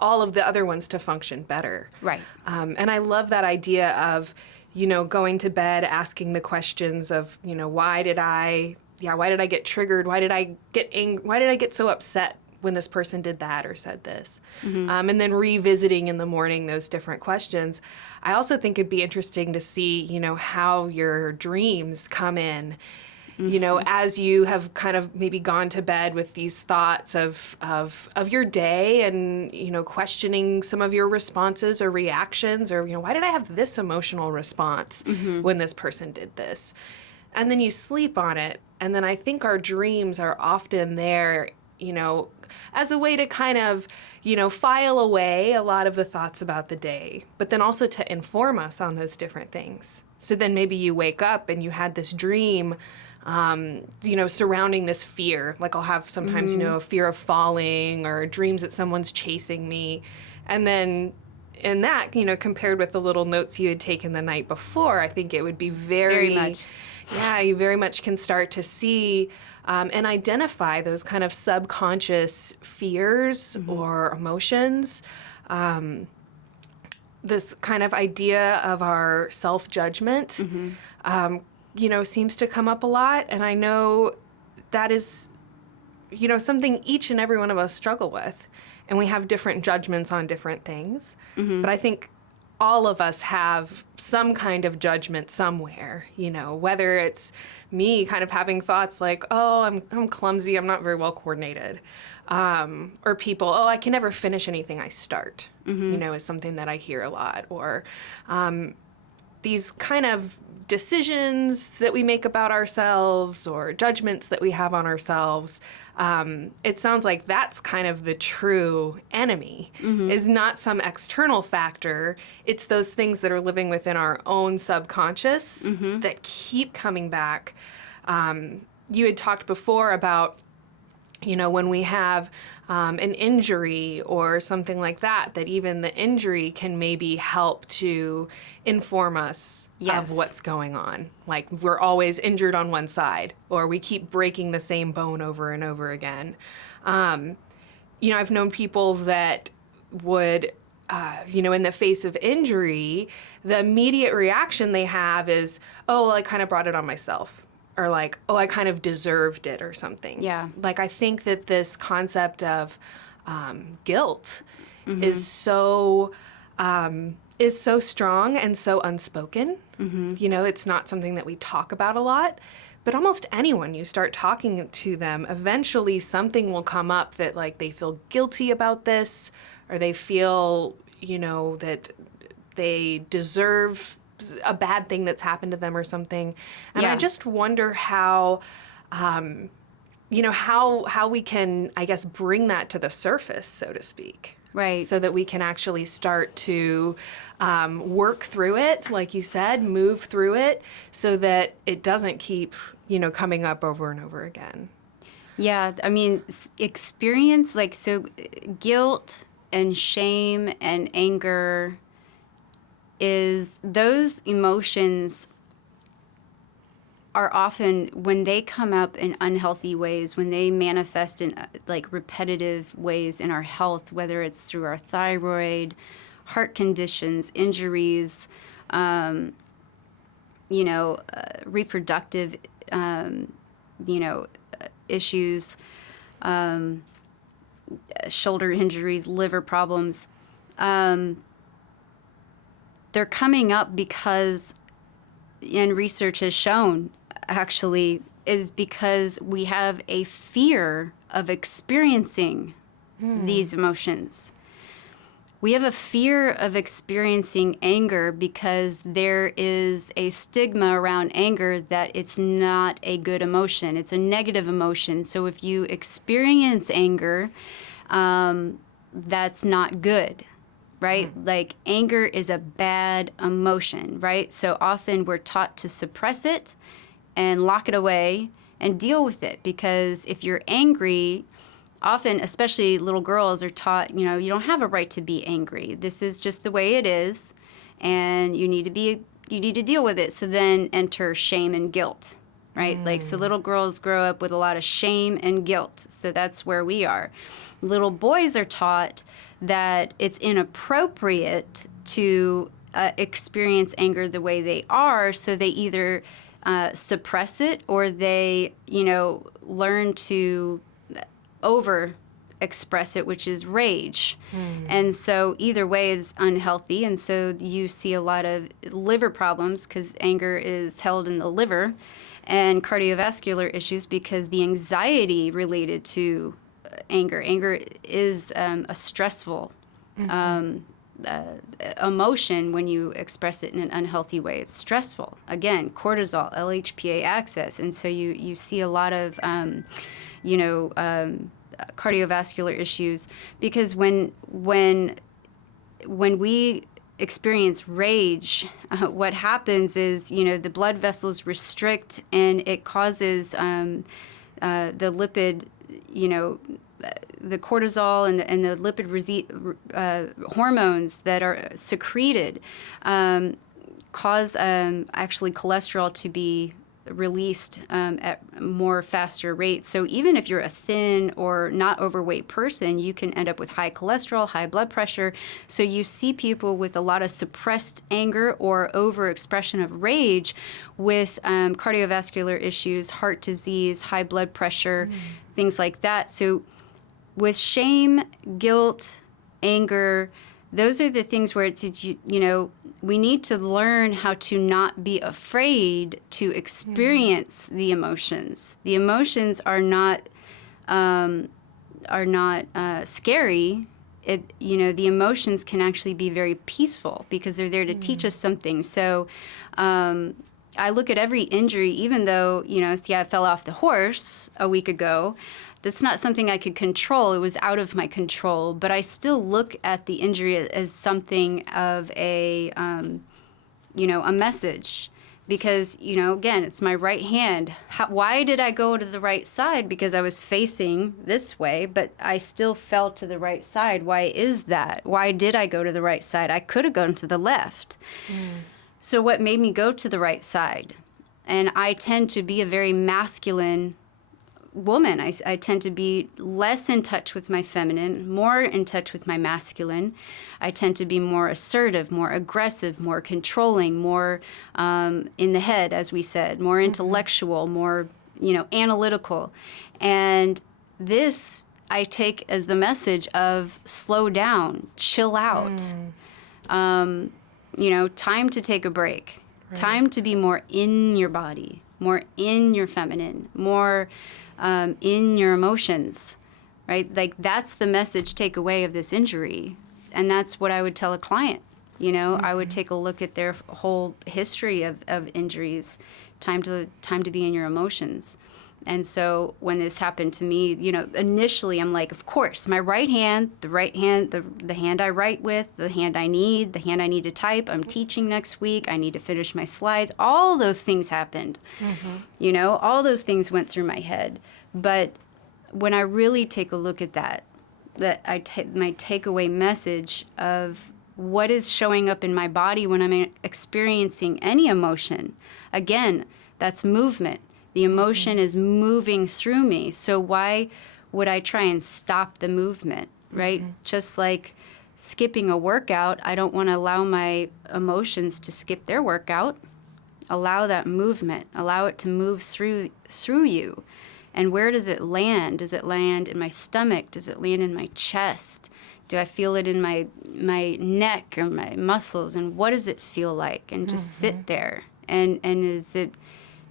all of the other ones to function better. Right. And I love that idea of, going to bed, asking the questions of, why did I get triggered? Why did I get angry? Why did I get so upset when this person did that or said this? And then revisiting in the morning those different questions. I also think it'd be interesting to see, how your dreams come in. As you have kind of maybe gone to bed with these thoughts of your day and, questioning some of your responses or reactions or, why did I have this emotional response when this person did this? And then you sleep on it. And then I think our dreams are often there, as a way to kind of, file away a lot of the thoughts about the day, but then also to inform us on those different things. So then maybe you wake up and you had this dream surrounding this fear. Like I'll have sometimes, a fear of falling or dreams that someone's chasing me. And then in that, compared with the little notes you had taken the night before, I think it would be very much. Yeah, you very much can start to see and identify those kind of subconscious fears or emotions. This kind of idea of our self-judgment seems to come up a lot. And I know that is, something each and every one of us struggle with. And we have different judgments on different things. But I think all of us have some kind of judgment somewhere, whether it's me kind of having thoughts like, oh, I'm clumsy, I'm not very well coordinated. Or people, oh, I can never finish anything I start, is something that I hear a lot. Or these kind of decisions that we make about ourselves or judgments that we have on ourselves. It sounds like that's kind of the true enemy, is not some external factor. It's those things that are living within our own subconscious that keep coming back. You had talked before about, when we have an injury or something like that, that even the injury can maybe help to inform us of what's going on. Like we're always injured on one side, or we keep breaking the same bone over and over again. I've known people that would, in the face of injury, the immediate reaction they have is, oh, well, I kind of brought it on myself. Or like, oh, I kind of deserved it or something. Yeah. Like, I think that this concept of guilt is so strong and so unspoken. It's not something that we talk about a lot. But almost anyone you start talking to them, eventually something will come up that, like, they feel guilty about this, or they feel, that they deserve a bad thing that's happened to them or something. And I just wonder how, how we can, I guess, bring that to the surface, so to speak. Right. So that we can actually start to work through it, like you said, move through it, so that it doesn't keep, coming up over and over again. Yeah, I mean, experience, so guilt and shame and anger is those emotions are often, when they come up in unhealthy ways, when they manifest in repetitive ways in our health, whether it's through our thyroid, heart conditions, injuries, reproductive, issues, shoulder injuries, liver problems, they're coming up because, and research has shown, actually, is because we have a fear of experiencing these emotions. We have a fear of experiencing anger because there is a stigma around anger that it's not a good emotion. It's a negative emotion. So if you experience anger, that's not good. Right? Like anger is a bad emotion, right? So often we're taught to suppress it and lock it away and deal with it, because if you're angry, often, especially little girls, are taught, you don't have a right to be angry. This is just the way it is, and you need to deal with it. So then enter shame and guilt, right? So little girls grow up with a lot of shame and guilt. So that's where we are. Little boys are taught that it's inappropriate to experience anger the way they are, so they either suppress it or they, learn to over-express it, which is rage. And so either way is unhealthy, and so you see a lot of liver problems because anger is held in the liver, and cardiovascular issues because the anxiety related to anger. Anger is a stressful emotion when you express it in an unhealthy way. It's stressful. Again, cortisol, LHPA axis. And so you see a lot of, cardiovascular issues because when we experience rage, what happens is, the blood vessels restrict and it causes the lipid, the cortisol and the lipid hormones that are secreted cause actually cholesterol to be released at more faster rates. So even if you're a thin or not overweight person, you can end up with high cholesterol, high blood pressure. So you see people with a lot of suppressed anger or overexpression of rage with cardiovascular issues, heart disease, high blood pressure, things like that. So with shame, guilt, anger, those are the things where it's, we need to learn how to not be afraid to experience the emotions. The emotions are not scary, the emotions can actually be very peaceful because they're there to teach us something. So I look at every injury, even though, I fell off the horse a week ago. That's not something I could control. It was out of my control. But I still look at the injury as something of a message. Because, again, it's my right hand. Why did I go to the right side? Because I was facing this way, but I still fell to the right side. Why is that? Why did I go to the right side? I could have gone to the left. So what made me go to the right side? And I tend to be a very masculine woman. I tend to be less in touch with my feminine, more in touch with my masculine. I tend to be more assertive, more aggressive, more controlling, more in the head, as we said, more intellectual, more, analytical. And this I take as the message of slow down, chill out, time to take a break, time to be more in your body, more in your feminine, more in your emotions, right? Like that's the message takeaway of this injury. And that's what I would tell a client. I would take a look at their whole history of injuries, time to be in your emotions. And so when this happened to me, initially I'm like, of course, my right hand, the hand I write with, the hand I need to type, I'm teaching next week, I need to finish my slides, all those things happened. All those things went through my head. But when I really take a look at that my takeaway message of what is showing up in my body when I'm experiencing any emotion, again, that's movement. The emotion is moving through me. So why would I try and stop the movement, right? Just like skipping a workout, I don't want to allow my emotions to skip their workout. Allow that movement. Allow it to move through you. And where does it land? Does it land in my stomach? Does it land in my chest? Do I feel it in my neck or my muscles? And what does it feel like? And just sit there. And is it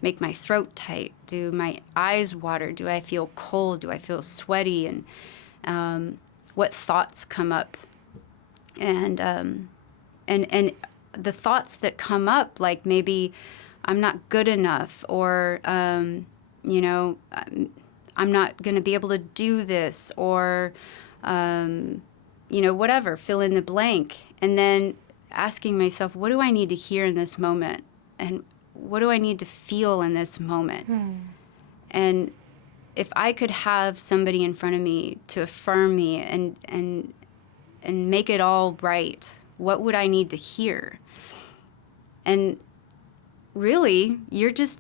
make my throat tight? Do my eyes water? Do I feel cold? Do I feel sweaty? And what thoughts come up? And the thoughts that come up, like maybe I'm not good enough, or I'm not going to be able to do this, or whatever, fill in the blank. And then asking myself, what do I need to hear in this moment? And what do I need to feel in this moment? And if I could have somebody in front of me to affirm me and make it all right, what would I need to hear? And really, you're just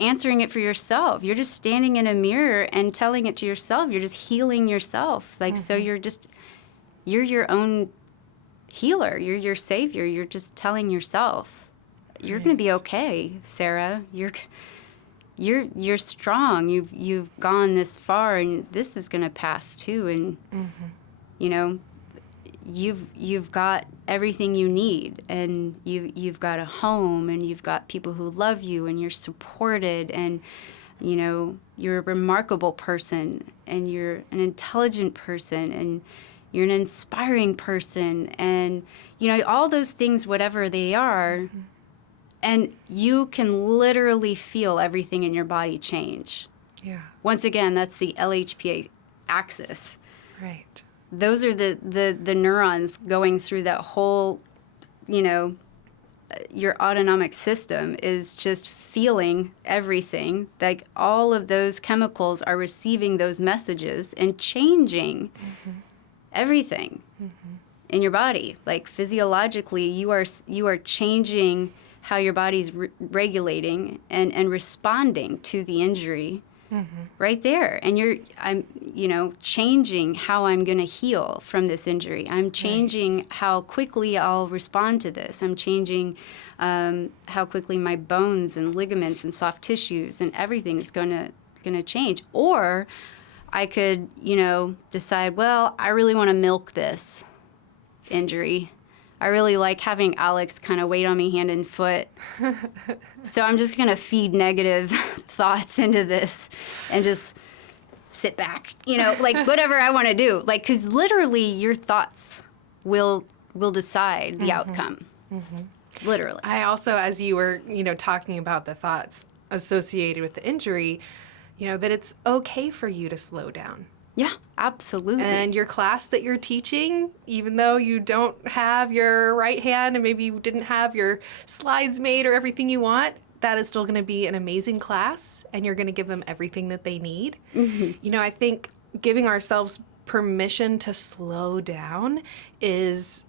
answering it for yourself. You're just standing in a mirror and telling it to yourself. You're just healing yourself. So you're your own healer. You're your savior. You're just telling yourself, you're going to be okay, Sarah. You're strong. You've gone this far, and this is going to pass too. And you've got everything you need, and you've got a home, and you've got people who love you, and you're supported, and you're a remarkable person, and you're an intelligent person, and you're an inspiring person, and all those things, whatever they are. And you can literally feel everything in your body change. Yeah. Once again, that's the LHPA axis. Right. Those are the neurons going through that whole, your autonomic system is just feeling everything. Like all of those chemicals are receiving those messages and changing everything in your body. Like physiologically, you are changing how your body's regulating and responding to the injury right there. And I'm changing how I'm going to heal from this injury. I'm changing how quickly I'll respond to this. I'm changing how quickly my bones and ligaments and soft tissues and everything's going to change. Or I could, decide, well, I really want to milk this injury. I really like having Alex kind of wait on me hand and foot. So I'm just going to feed negative thoughts into this and just sit back, like whatever I want to do. Like, because literally your thoughts will decide the outcome. Literally. I also, as you were, talking about the thoughts associated with the injury, that it's okay for you to slow down. Yeah, absolutely. And your class that you're teaching, even though you don't have your right hand and maybe you didn't have your slides made or everything you want, that is still going to be an amazing class, and you're going to give them everything that they need. I think giving ourselves permission to slow down is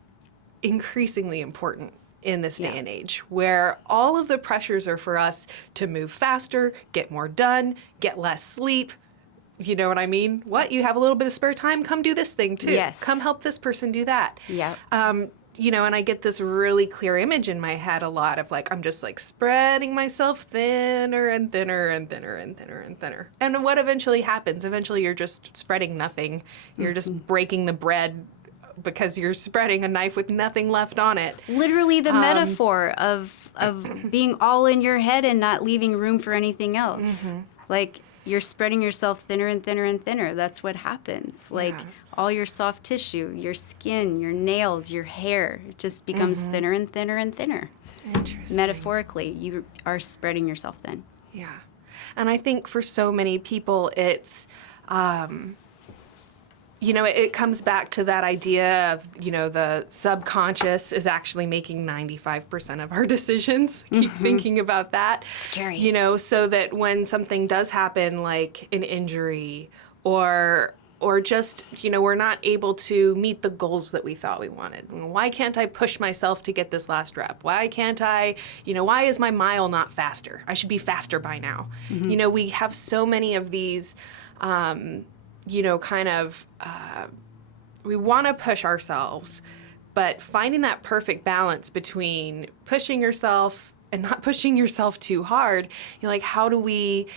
increasingly important in this day and age, where all of the pressures are for us to move faster, get more done, get less sleep. You know what I mean? What? You have a little bit of spare time? Come do this thing too. Yes. Come help this person do that. Yeah. And I get this really clear image in my head a lot of like, I'm just like spreading myself thinner and thinner and thinner and thinner and thinner. And what eventually happens? Eventually you're just spreading nothing. You're just breaking the bread because you're spreading a knife with nothing left on it. Literally the metaphor of being all in your head and not leaving room for anything else. Like, you're spreading yourself thinner and thinner and thinner. That's what happens. Like, all your soft tissue, your skin, your nails, your hair, it just becomes thinner and thinner and thinner. Interesting. Metaphorically, you are spreading yourself thin. Yeah. And I think for so many people, it's, it comes back to that idea of, the subconscious is actually making 95% of our decisions. Keep thinking about that. Scary. So that when something does happen, like an injury or just, we're not able to meet the goals that we thought we wanted. Why can't I push myself to get this last rep? Why can't I, why is my mile not faster? I should be faster by now. We have so many of these, we want to push ourselves, but finding that perfect balance between pushing yourself and not pushing yourself too hard, like, how do we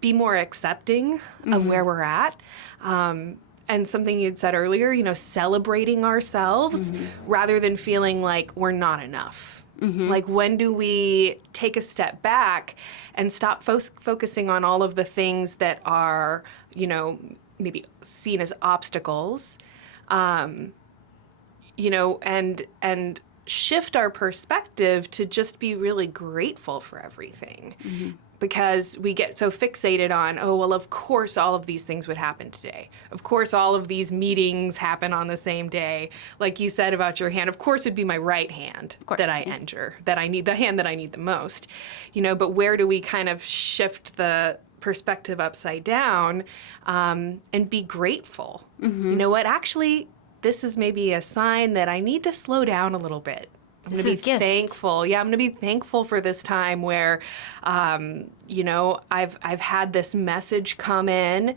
be more accepting of where we're at? And something you'd said earlier, celebrating ourselves rather than feeling like we're not enough. Like, when do we take a step back and stop focusing on all of the things that are, maybe seen as obstacles, and shift our perspective to just be really grateful for everything. Because we get so fixated on, oh, well, of course all of these things would happen today. Of course all of these meetings happen on the same day. Like you said about your hand, of course it'd be my right hand that I injure, that I need, the hand that I need the most. But where do we kind of shift the perspective upside down and be grateful? You know what? Actually, this is maybe a sign that I need to slow down a little bit. I'm going to be thankful. Yeah, I'm going to be thankful for this time where, I've had this message come in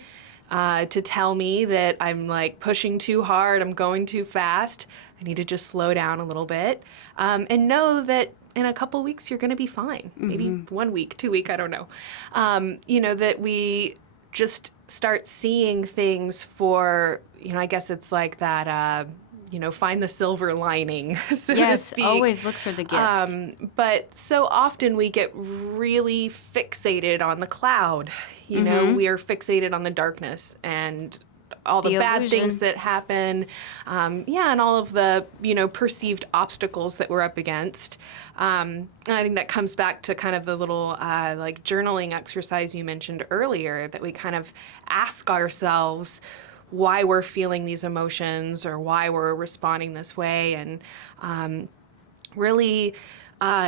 to tell me that I'm like pushing too hard, I'm going too fast. I need to just slow down a little bit and know that in a couple weeks you're going to be fine. Maybe 1 week, 2 weeks, I don't know. That we just start seeing things for, I guess it's like that. Find the silver lining, so to speak. Yes, always look for the gift. But so often we get really fixated on the cloud. We are fixated on the darkness and all the bad illusion. things that happen. And all of the, perceived obstacles that we're up against. And I think that comes back to kind of the little like journaling exercise you mentioned earlier, that we kind of ask ourselves why we're feeling these emotions or why we're responding this way, and really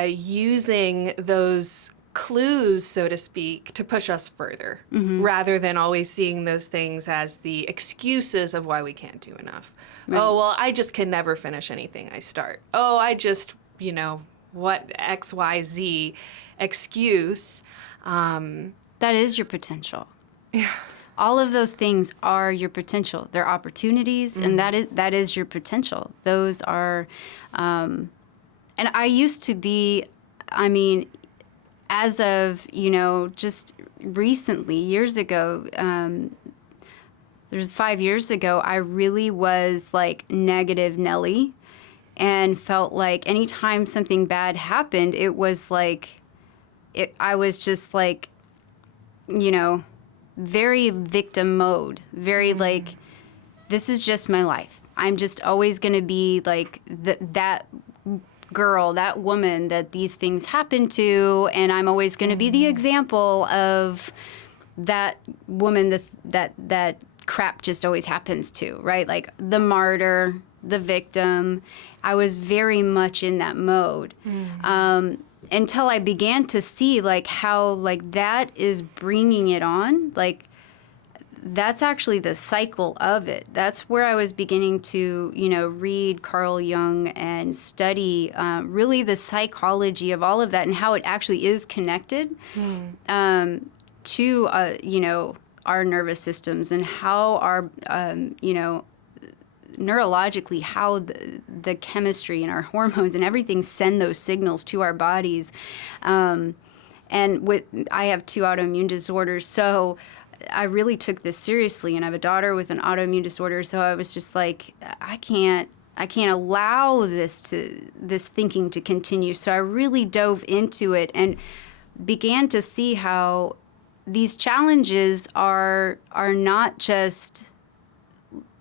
using those clues, so to speak, to push us further, rather than always seeing those things as the excuses of why we can't do enough. Right. Oh, well, I just can never finish anything I start. Oh, I just, what XYZ excuse. That is your potential. Yeah. All of those things are your potential. They're opportunities, and that is your potential. Those are, and I used to be, as of, just recently, years ago, there's 5 years ago, I really was like negative Nelly, and felt like anytime something bad happened, it was like, I was just like, very victim mode, very like, this is just my life. I'm just always going to be like that girl, that woman that these things happen to, and I'm always going to be the example of that woman that crap just always happens to, right? Like the martyr, the victim. I was very much in that mode. Until I began to see like how like that is bringing it on, like that's actually the cycle of it. That's where I was beginning to, read Carl Jung and study really the psychology of all of that and how it actually is connected to, our nervous systems and how our, neurologically, how the chemistry and our hormones and everything send those signals to our bodies. And I have 2 autoimmune disorders, so I really took this seriously, and I have a daughter with an autoimmune disorder, so I was just like, I can't allow this thinking to continue. So I really dove into it and began to see how these challenges are not just,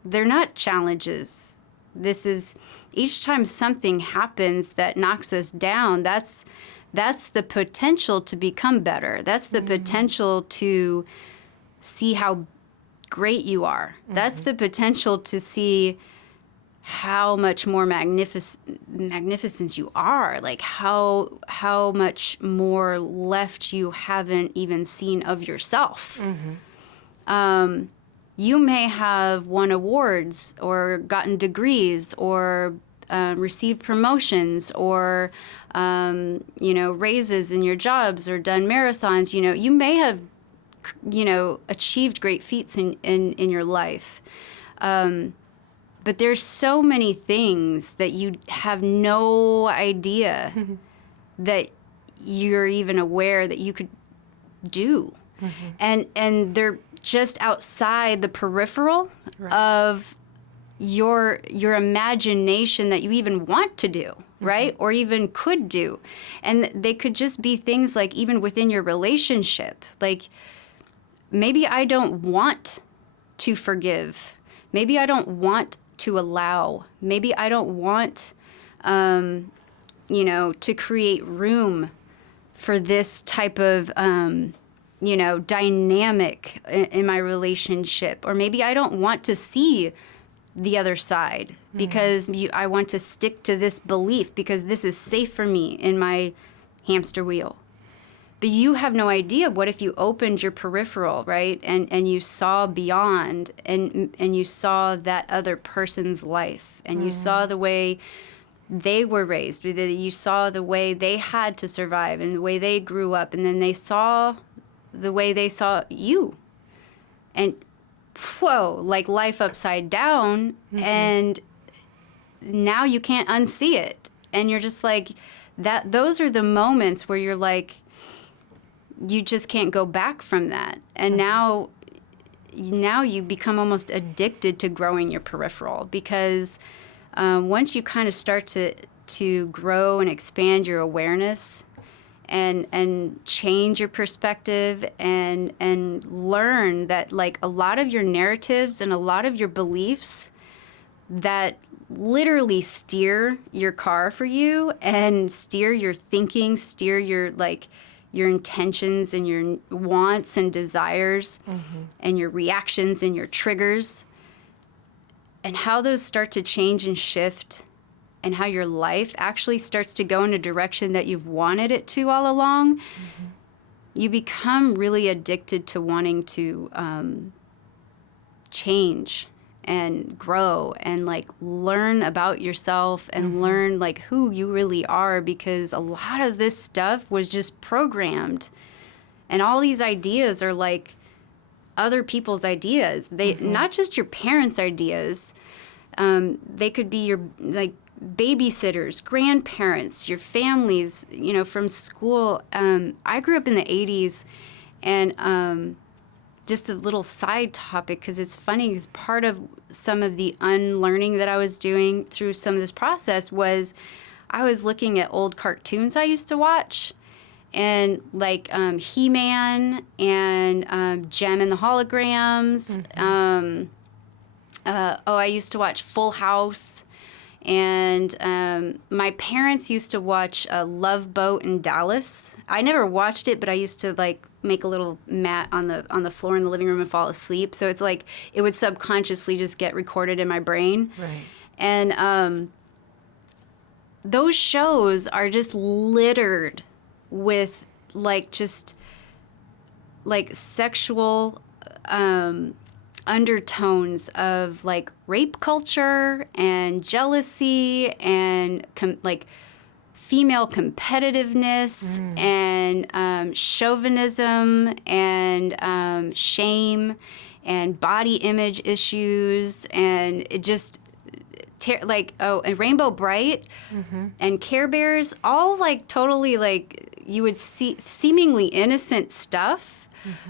they're not challenges. This is, each time something happens that knocks us down, that's the potential to become better. That's the potential to see how great you are. That's the potential to see how much more magnificence you are, like how much more left you haven't even seen of yourself. You may have won awards or gotten degrees or received promotions or raises in your jobs or done marathons. You may have achieved great feats in your life. But there's so many things that you have no idea that you're even aware that you could do. And they're just outside the peripheral of your imagination that you even want to do, right? Or even could do. And they could just be things like even within your relationship. Like, maybe I don't want to forgive. Maybe I don't want to allow. Maybe I don't want, to create room for this type of, dynamic in my relationship. Or maybe I don't want to see the other side because I want to stick to this belief because this is safe for me in my hamster wheel. But you have no idea. What if you opened your peripheral, right? And you saw beyond and you saw that other person's life and you saw the way they were raised. You saw the way they had to survive and the way they grew up. And then they saw the way they saw you. And whoa, like life upside down. And now you can't unsee it. And you're just like, those are the moments where you're like, you just can't go back from that. And now you become almost addicted to growing your peripheral because once you kind of start to grow and expand your awareness and change your perspective and learn that like a lot of your narratives and a lot of your beliefs that literally steer your car for you and steer your thinking, steer your intentions and your wants and desires and your reactions and your triggers and how those start to change and shift and how your life actually starts to go in a direction that you've wanted it to all along, you become really addicted to wanting to change and grow and like learn about yourself and learn like who you really are, because a lot of this stuff was just programmed and all these ideas are like other people's ideas. They not just your parents' ideas. They could be your like babysitters, grandparents, your families, from school. I grew up in the 80s and just a little side topic because it's funny because part of some of the unlearning that I was doing through some of this process was I was looking at old cartoons I used to watch and like He-Man and Gem and the Holograms. I used to watch Full House, and my parents used to watch Love Boat in Dallas. I never watched it, but I used to like make a little mat on the floor in the living room and fall asleep. So it's like it would subconsciously just get recorded in my brain. Right. And those shows are just littered with like just like sexual undertones of like rape culture and jealousy and like female competitiveness and chauvinism and shame and body image issues, and it just and Rainbow Bright and Care Bears, all like totally like you would see seemingly innocent stuff,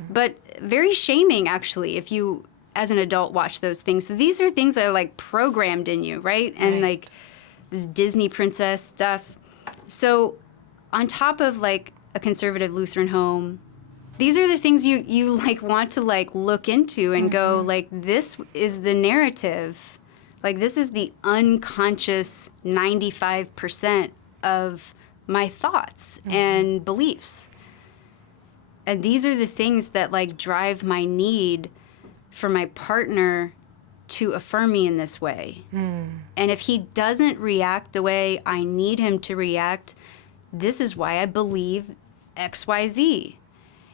but very shaming actually if you as an adult watch those things. So these are things that are like programmed in you, right? And like the Disney princess stuff. So on top of like a conservative Lutheran home, these are the things you like want to like look into and go like, this is the narrative. Like this is the unconscious 95% of my thoughts and beliefs. And these are the things that like drive my need for my partner to affirm me in this way. And if he doesn't react the way I need him to react, this is why I believe XYZ.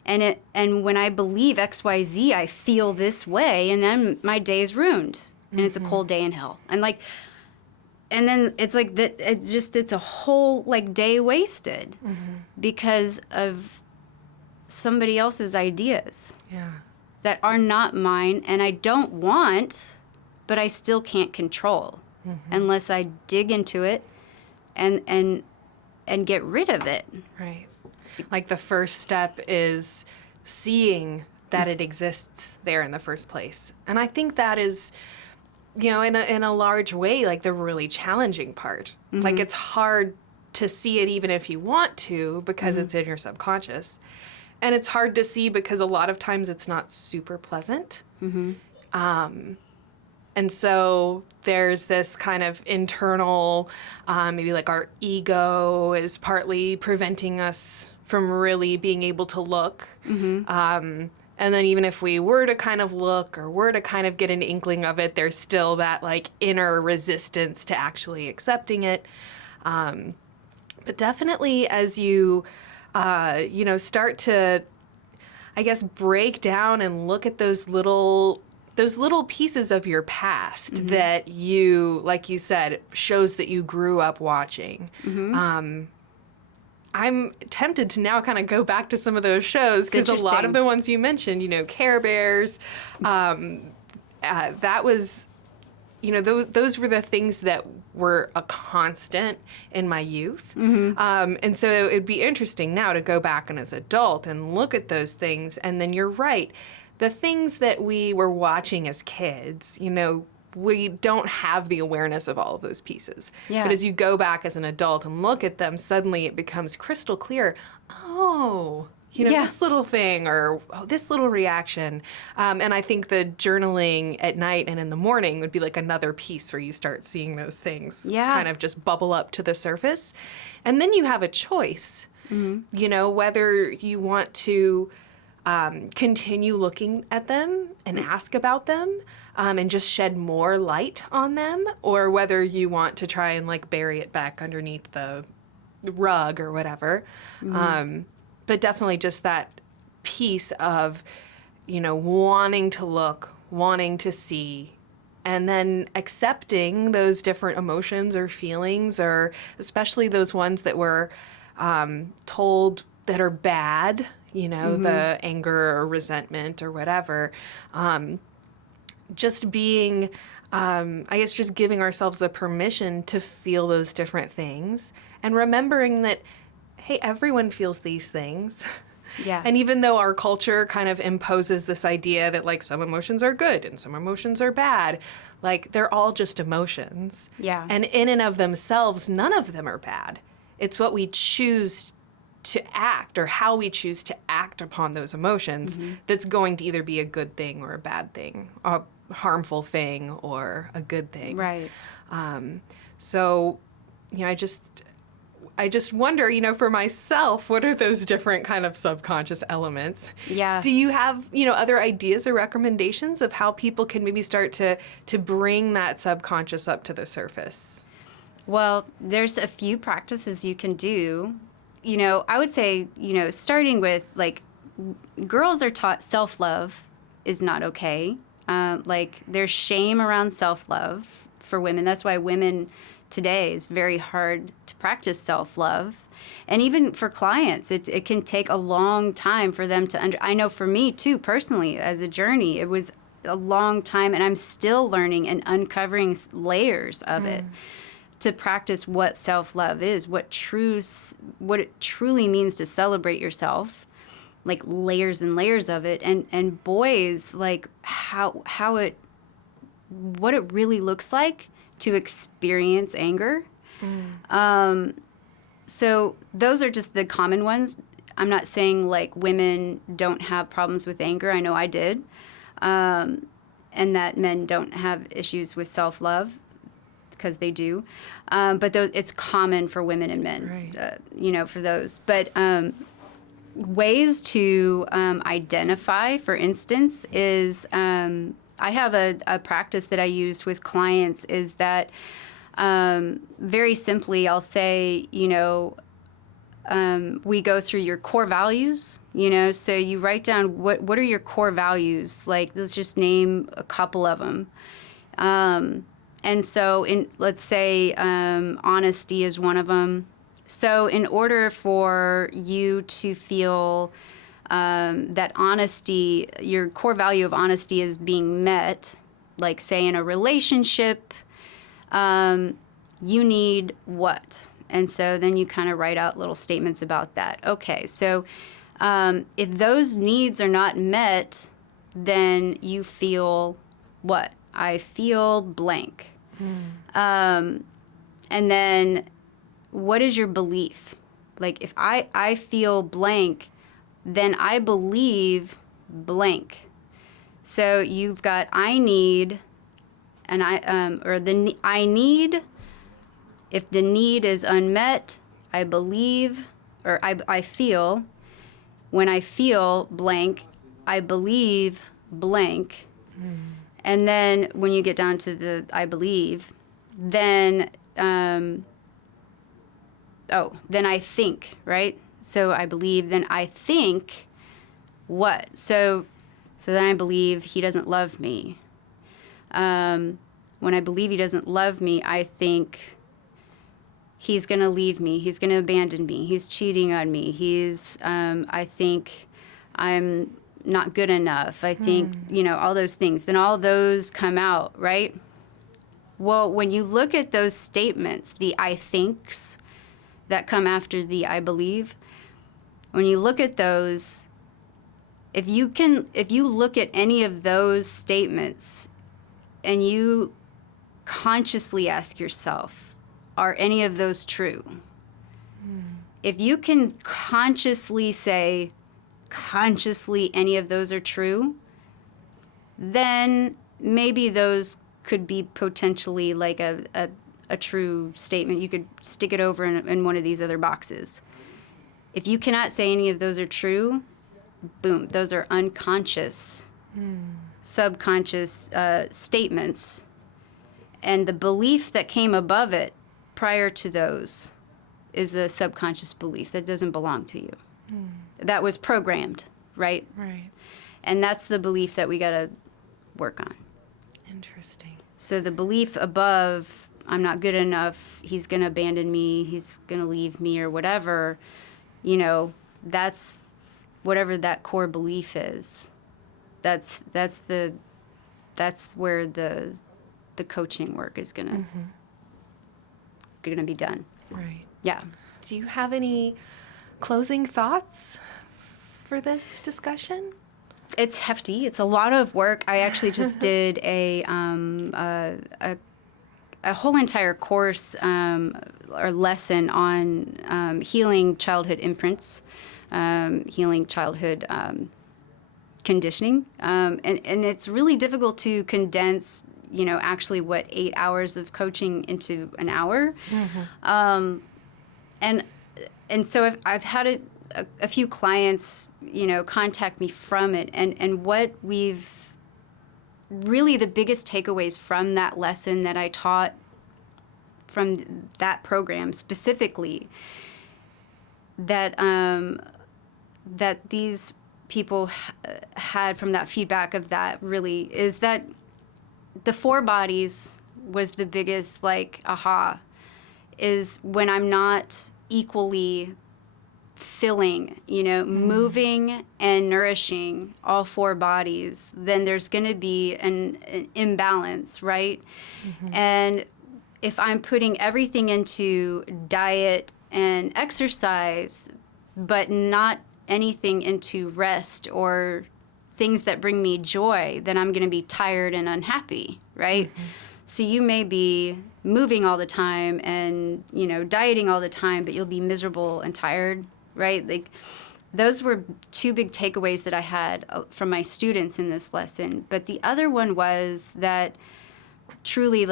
And when I believe XYZ, I feel this way, and then my day is ruined. And it's a cold day in hell. And like, and then it's like that. It's a whole like day wasted because of somebody else's ideas that are not mine, and I don't want, but I still can't control unless I dig into it and get rid of it. Right. Like the first step is seeing that it exists there in the first place. And I think that is, you know, in a large way, like the really challenging part. Like it's hard to see it even if you want to because it's in your subconscious. And it's hard to see because a lot of times it's not super pleasant. And so there's this kind of internal, maybe like our ego is partly preventing us from really being able to look. And then even if we were to kind of look or were to kind of get an inkling of it, there's still that like inner resistance to actually accepting it. But definitely as you, start to, I guess, break down and look at those little pieces of your past that you, like you said, shows that you grew up watching. I'm tempted to now kind of go back to some of those shows because a lot of the ones you mentioned, Care Bears, that was, those were the things that were a constant in my youth. And so it'd be interesting now to go back and as an adult and look at those things. And then you're right. The things that we were watching as kids, we don't have the awareness of all of those pieces. Yeah. But as you go back as an adult and look at them, suddenly it becomes crystal clear. Oh, this little thing or this little reaction. And I think the journaling at night and in the morning would be like another piece where you start seeing those things kind of just bubble up to the surface. And then you have a choice, whether you want to continue looking at them and ask about them and just shed more light on them, or whether you want to try and like bury it back underneath the rug or whatever. But definitely just that piece of, wanting to look, wanting to see, and then accepting those different emotions or feelings, or especially those ones that were told that are bad, the anger or resentment or whatever. Just being, I guess, just giving ourselves the permission to feel those different things and remembering that, hey, everyone feels these things. Yeah. And even though our culture kind of imposes this idea that like some emotions are good and some emotions are bad, like they're all just emotions. Yeah. And in and of themselves, none of them are bad. It's what we choose to act, or how we choose to act upon those emotions, that's going to either be a good thing or a bad thing, a harmful thing or a good thing. Right. So, I just wonder, for myself, what are those different kind of subconscious elements? Yeah. Do you have, other ideas or recommendations of how people can maybe start to bring that subconscious up to the surface? Well, there's a few practices you can do. I would say, starting with, like, girls are taught self-love is not okay. There's shame around self-love for women. That's why women today is very hard to practice self-love. And even for clients, it can take a long time for them to I know for me, too, personally, as a journey, it was a long time, and I'm still learning and uncovering layers of it to practice what self-love is, what it truly means to celebrate yourself, like layers and layers of it. And boys, like what it really looks like to experience anger. So those are just the common ones. I'm not saying like women don't have problems with anger. I know I did. And that men don't have issues with self-love, because they do. But it's common for women and men, right. For those. But ways to identify, for instance, is I have a practice that I use with clients is that very simply I'll say, we go through your core values, so you write down what are your core values, like let's just name a couple of them. And so let's say honesty is one of them. So in order for you to feel that honesty, your core value of honesty is being met, like say in a relationship, you need what? And so then you kind of write out little statements about that. Okay, so if those needs are not met, then you feel what? I feel blank. And then what is your belief? Like if I feel blank, then I believe blank. So you've got I need, and I need. If the need is unmet, I believe, or I feel. When I feel blank, I believe blank. And then when you get down to the I believe, then then I think, right? So I believe, then I think what? So then I believe he doesn't love me. When I believe he doesn't love me, I think he's going to leave me. He's going to abandon me. He's cheating on me. I think I'm not good enough. I think, all those things. Then all those come out, right? Well, when you look at those statements, the I thinks that come after the I believe, when you look at those, if you look at any of those statements and you consciously ask yourself, are any of those true? If you can consciously say, any of those are true, then maybe those could be potentially like a true statement. You could stick it over in one of these other boxes. If you cannot say any of those are true, boom, those are unconscious, subconscious statements. And the belief that came above it prior to those is a subconscious belief that doesn't belong to you. That was programmed, right? Right. And that's the belief that we got to work on. Interesting. So the belief above, I'm not good enough, he's going to abandon me, he's going to leave me, or whatever, that's whatever that core belief is. That's where the coaching work is going to be done. Right. Yeah. Do you have any closing thoughts for this discussion? It's hefty. It's a lot of work. I actually just did a a whole entire course or lesson on healing childhood imprints, healing childhood conditioning. And it's really difficult to condense, actually 8 hours of coaching into an hour. And so I've had a few clients, contact me from it. And what we've really the biggest takeaways from that lesson that I taught from that program specifically, that these people had from that feedback of that really is that the 4 bodies was the biggest aha, is when I'm not equally filling, moving and nourishing all 4 bodies, then there's going to be an imbalance, right? And if I'm putting everything into diet and exercise, but not anything into rest or things that bring me joy, then I'm going to be tired and unhappy, right? So you may be moving all the time and, dieting all the time, but you'll be miserable and tired, right? Those were 2 big takeaways that I had from my students in this lesson. But the other one was that truly,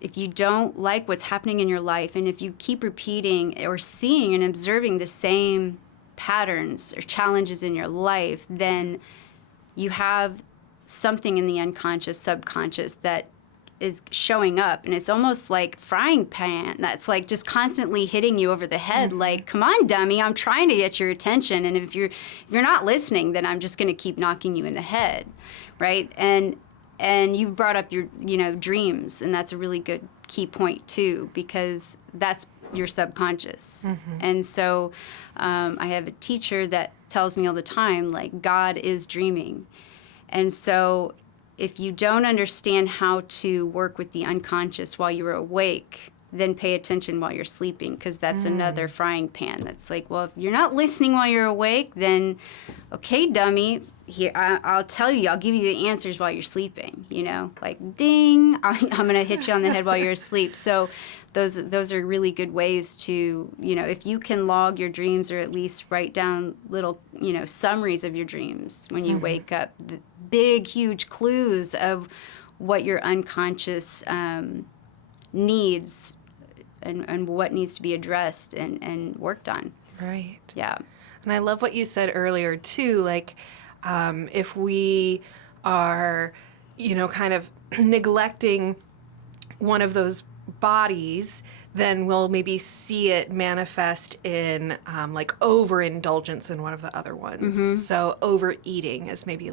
if you don't like what's happening in your life, and if you keep repeating or seeing and observing the same patterns or challenges in your life, then you have something in the unconscious, subconscious that is showing up, and it's almost like frying pan that's just constantly hitting you over the head. Come on, dummy, I'm trying to get your attention, and if you're not listening, then I'm just going to keep knocking you in the head, right? And you brought up your dreams, and that's a really good key point too, because that's your subconscious. And so I have a teacher that tells me all the time, God is dreaming. And so if you don't understand how to work with the unconscious while you're awake, then pay attention while you're sleeping, because that's another frying pan. That's well, if you're not listening while you're awake, then okay, dummy, here, I'll tell you, I'll give you the answers while you're sleeping, ding, I'm going to hit you on the head while you're asleep. So those are really good ways to, if you can log your dreams, or at least write down little, summaries of your dreams when you wake up, the big, huge clues of what your unconscious needs and what needs to be addressed and worked on. Right. Yeah. And I love what you said earlier, too, if we are, kind of neglecting one of those bodies, then we'll maybe see it manifest in overindulgence in one of the other ones. So overeating is maybe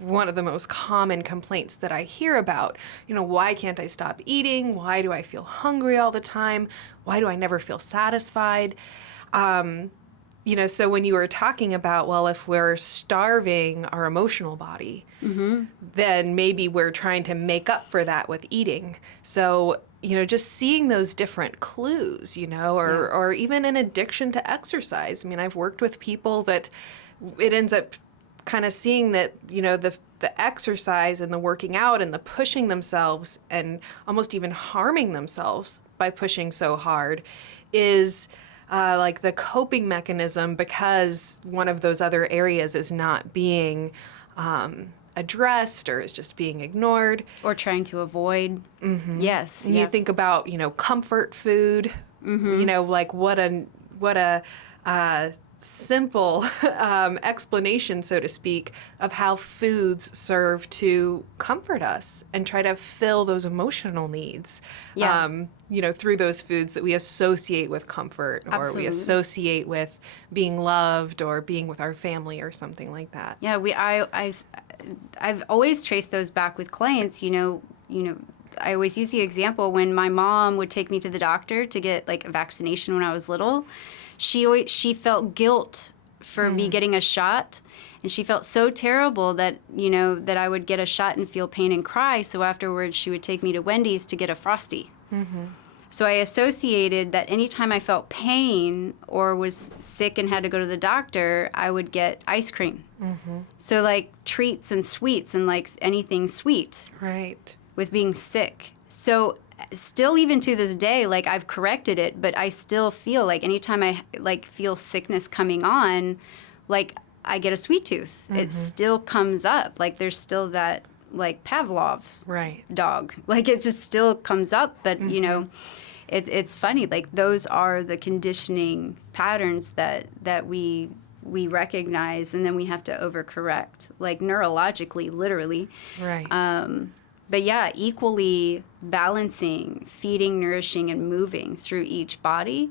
one of the most common complaints that I hear about. Why can't I stop eating? Why do I feel hungry all the time? Why do I never feel satisfied? So when you were talking about, well, if we're starving our emotional body, then maybe we're trying to make up for that with eating. So, just seeing those different clues, or even an addiction to exercise. I mean, I've worked with people that it ends up kind of seeing that, the exercise and the working out and the pushing themselves and almost even harming themselves by pushing so hard is the coping mechanism, because one of those other areas is not being addressed or is just being ignored. Or trying to avoid. Yes. And you think about, comfort food, what a simple explanation, so to speak, of how foods serve to comfort us and try to fill those emotional needs, through those foods that we associate with comfort, or Absolutely. we associate with being loved or being with our family or something like that. Yeah, I've always traced those back with clients. I always use the example when my mom would take me to the doctor to get a vaccination when I was little. She felt guilt for me getting a shot, and she felt so terrible that that I would get a shot and feel pain and cry. So afterwards, she would take me to Wendy's to get a Frosty. So I associated that anytime I felt pain or was sick and had to go to the doctor, I would get ice cream. So treats and sweets and anything sweet. Right. With being sick. So still even to this day, like I've corrected it, but I still feel like anytime I like feel sickness coming on, like I get a sweet tooth. It still comes up. Like there's still that like Pavlov dog. Like it just still comes up, but you know, it's funny. Like those are the conditioning patterns that we recognize, and then we have to overcorrect, like neurologically, literally. Right. But yeah, equally balancing, feeding, nourishing, and moving through each body.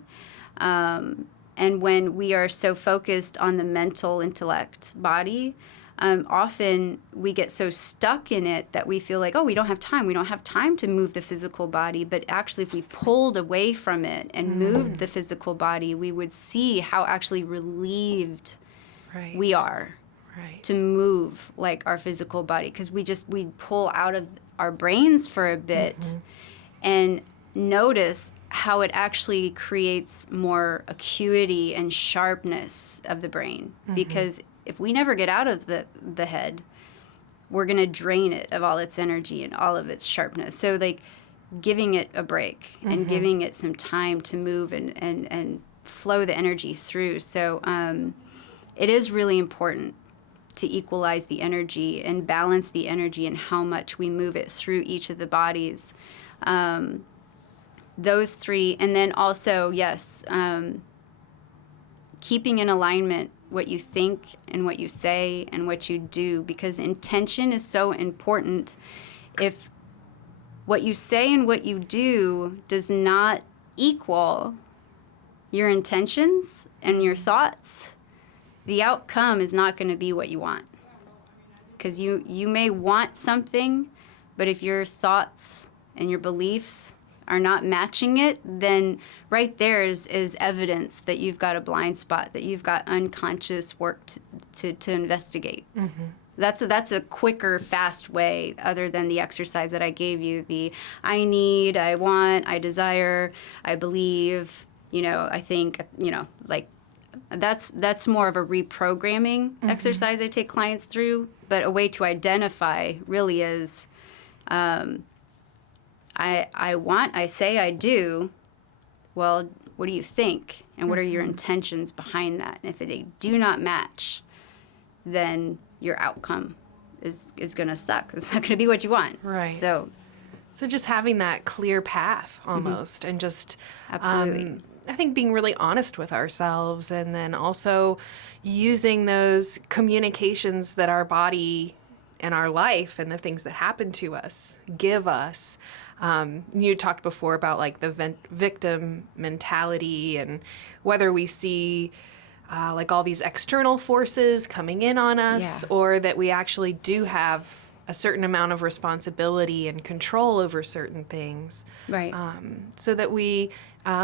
And when we are so focused on the mental intellect body, often we get so stuck in it that we feel like, oh, we don't have time. We don't have time to move the physical body. But actually, if we pulled away from it and moved the physical body, we would see how actually relieved we are to move like our physical body. Because we pull out of our brains for a bit and notice how it actually creates more acuity and sharpness of the brain. Because if we never get out of the head, we're going to drain it of all its energy and all of its sharpness. So like giving it a break and giving it some time to move and flow the energy through. So it is really important to equalize the energy and balance the energy and how much we move it through each of the bodies. Those three, and then also, yes, keeping in alignment what you think and what you say and what you do, because intention is so important. If what you say and what you do does not equal your intentions and your thoughts, the outcome is not going to be what you want. Because you may want something, but if your thoughts and your beliefs are not matching it, then right there is evidence that you've got a blind spot, that you've got unconscious work to investigate. That's a quicker, fast way, other than the exercise that I gave you, the I need, I want, I desire, I believe, I think, like that's more of a reprogramming exercise I take clients through. But a way to identify really is I want, I say, I do. Well, what do you think? And what are your intentions behind that? And if they do not match, then your outcome is going to suck. It's not going to be what you want. Right. So just having that clear path almost, and just absolutely. I think being really honest with ourselves, and then also using those communications that our body and our life and the things that happen to us give us. You talked before about like the victim mentality, and whether we see like all these external forces coming in on us, or that we actually do have a certain amount of responsibility and control over certain things. Right. So that we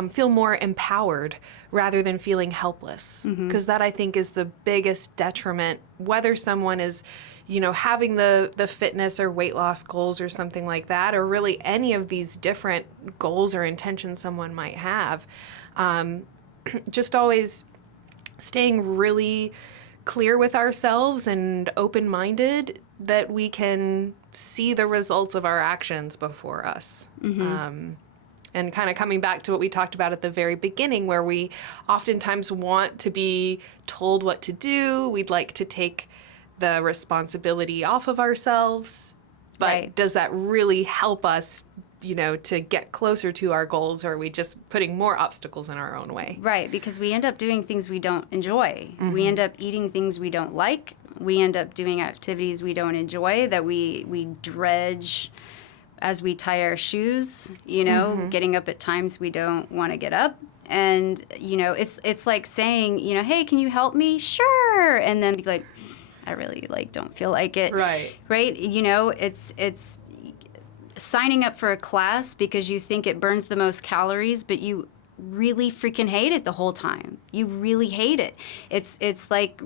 feel more empowered rather than feeling helpless. Because that, I think, is the biggest detriment, whether someone is, having the fitness or weight loss goals or something like that, or really any of these different goals or intentions someone might have. Just always staying really clear with ourselves and open-minded, that we can see the results of our actions before us. And kind of coming back to what we talked about at the very beginning, where we oftentimes want to be told what to do. We'd like to take the responsibility off of ourselves. But does that really help us, to get closer to our goals, or are we just putting more obstacles in our own way? Right, because we end up doing things we don't enjoy. We end up eating things we don't like. We end up doing activities we don't enjoy, that we dredge as we tie our shoes, getting up at times we don't want to get up. And, it's like saying, hey, can you help me? Sure. And then be like, I really don't feel like it. Right. Right. It's signing up for a class because you think it burns the most calories, but you really freaking hate it the whole time. You really hate it. It's like,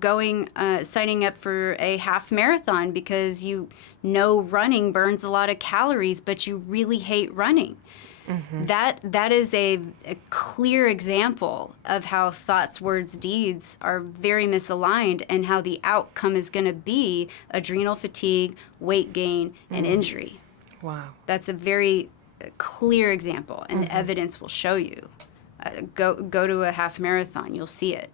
going, signing up for a half marathon because running burns a lot of calories, but you really hate running. That is a clear example of how thoughts, words, deeds are very misaligned, and how the outcome is going to be adrenal fatigue, weight gain, and injury. Wow. That's a very a clear example, and the evidence will show you. Go to a half marathon, you'll see it.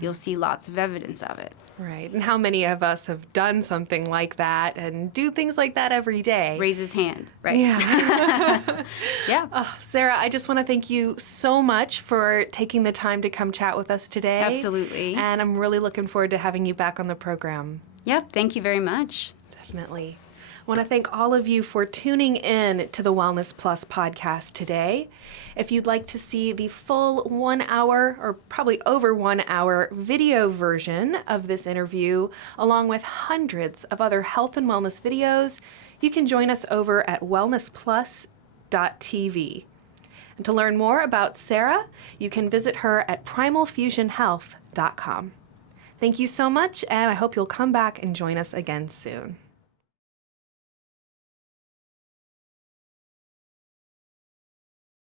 You'll see lots of evidence of it. Right. And how many of us have done something like that and do things like that every day? Raise his hand, right? Yeah. Yeah. Oh, Sara, I just want to thank you so much for taking the time to come chat with us today. Absolutely. And I'm really looking forward to having you back on the program. Yep. Thank you very much. Definitely. I want to thank all of you for tuning in to the Wellness Plus podcast today. If you'd like to see the full 1 hour, or probably over 1 hour, video version of this interview, along with hundreds of other health and wellness videos, you can join us over at wellnessplus.tv. And to learn more about Sara, you can visit her at primalfusionhealth.com. Thank you so much, and I hope you'll come back and join us again soon.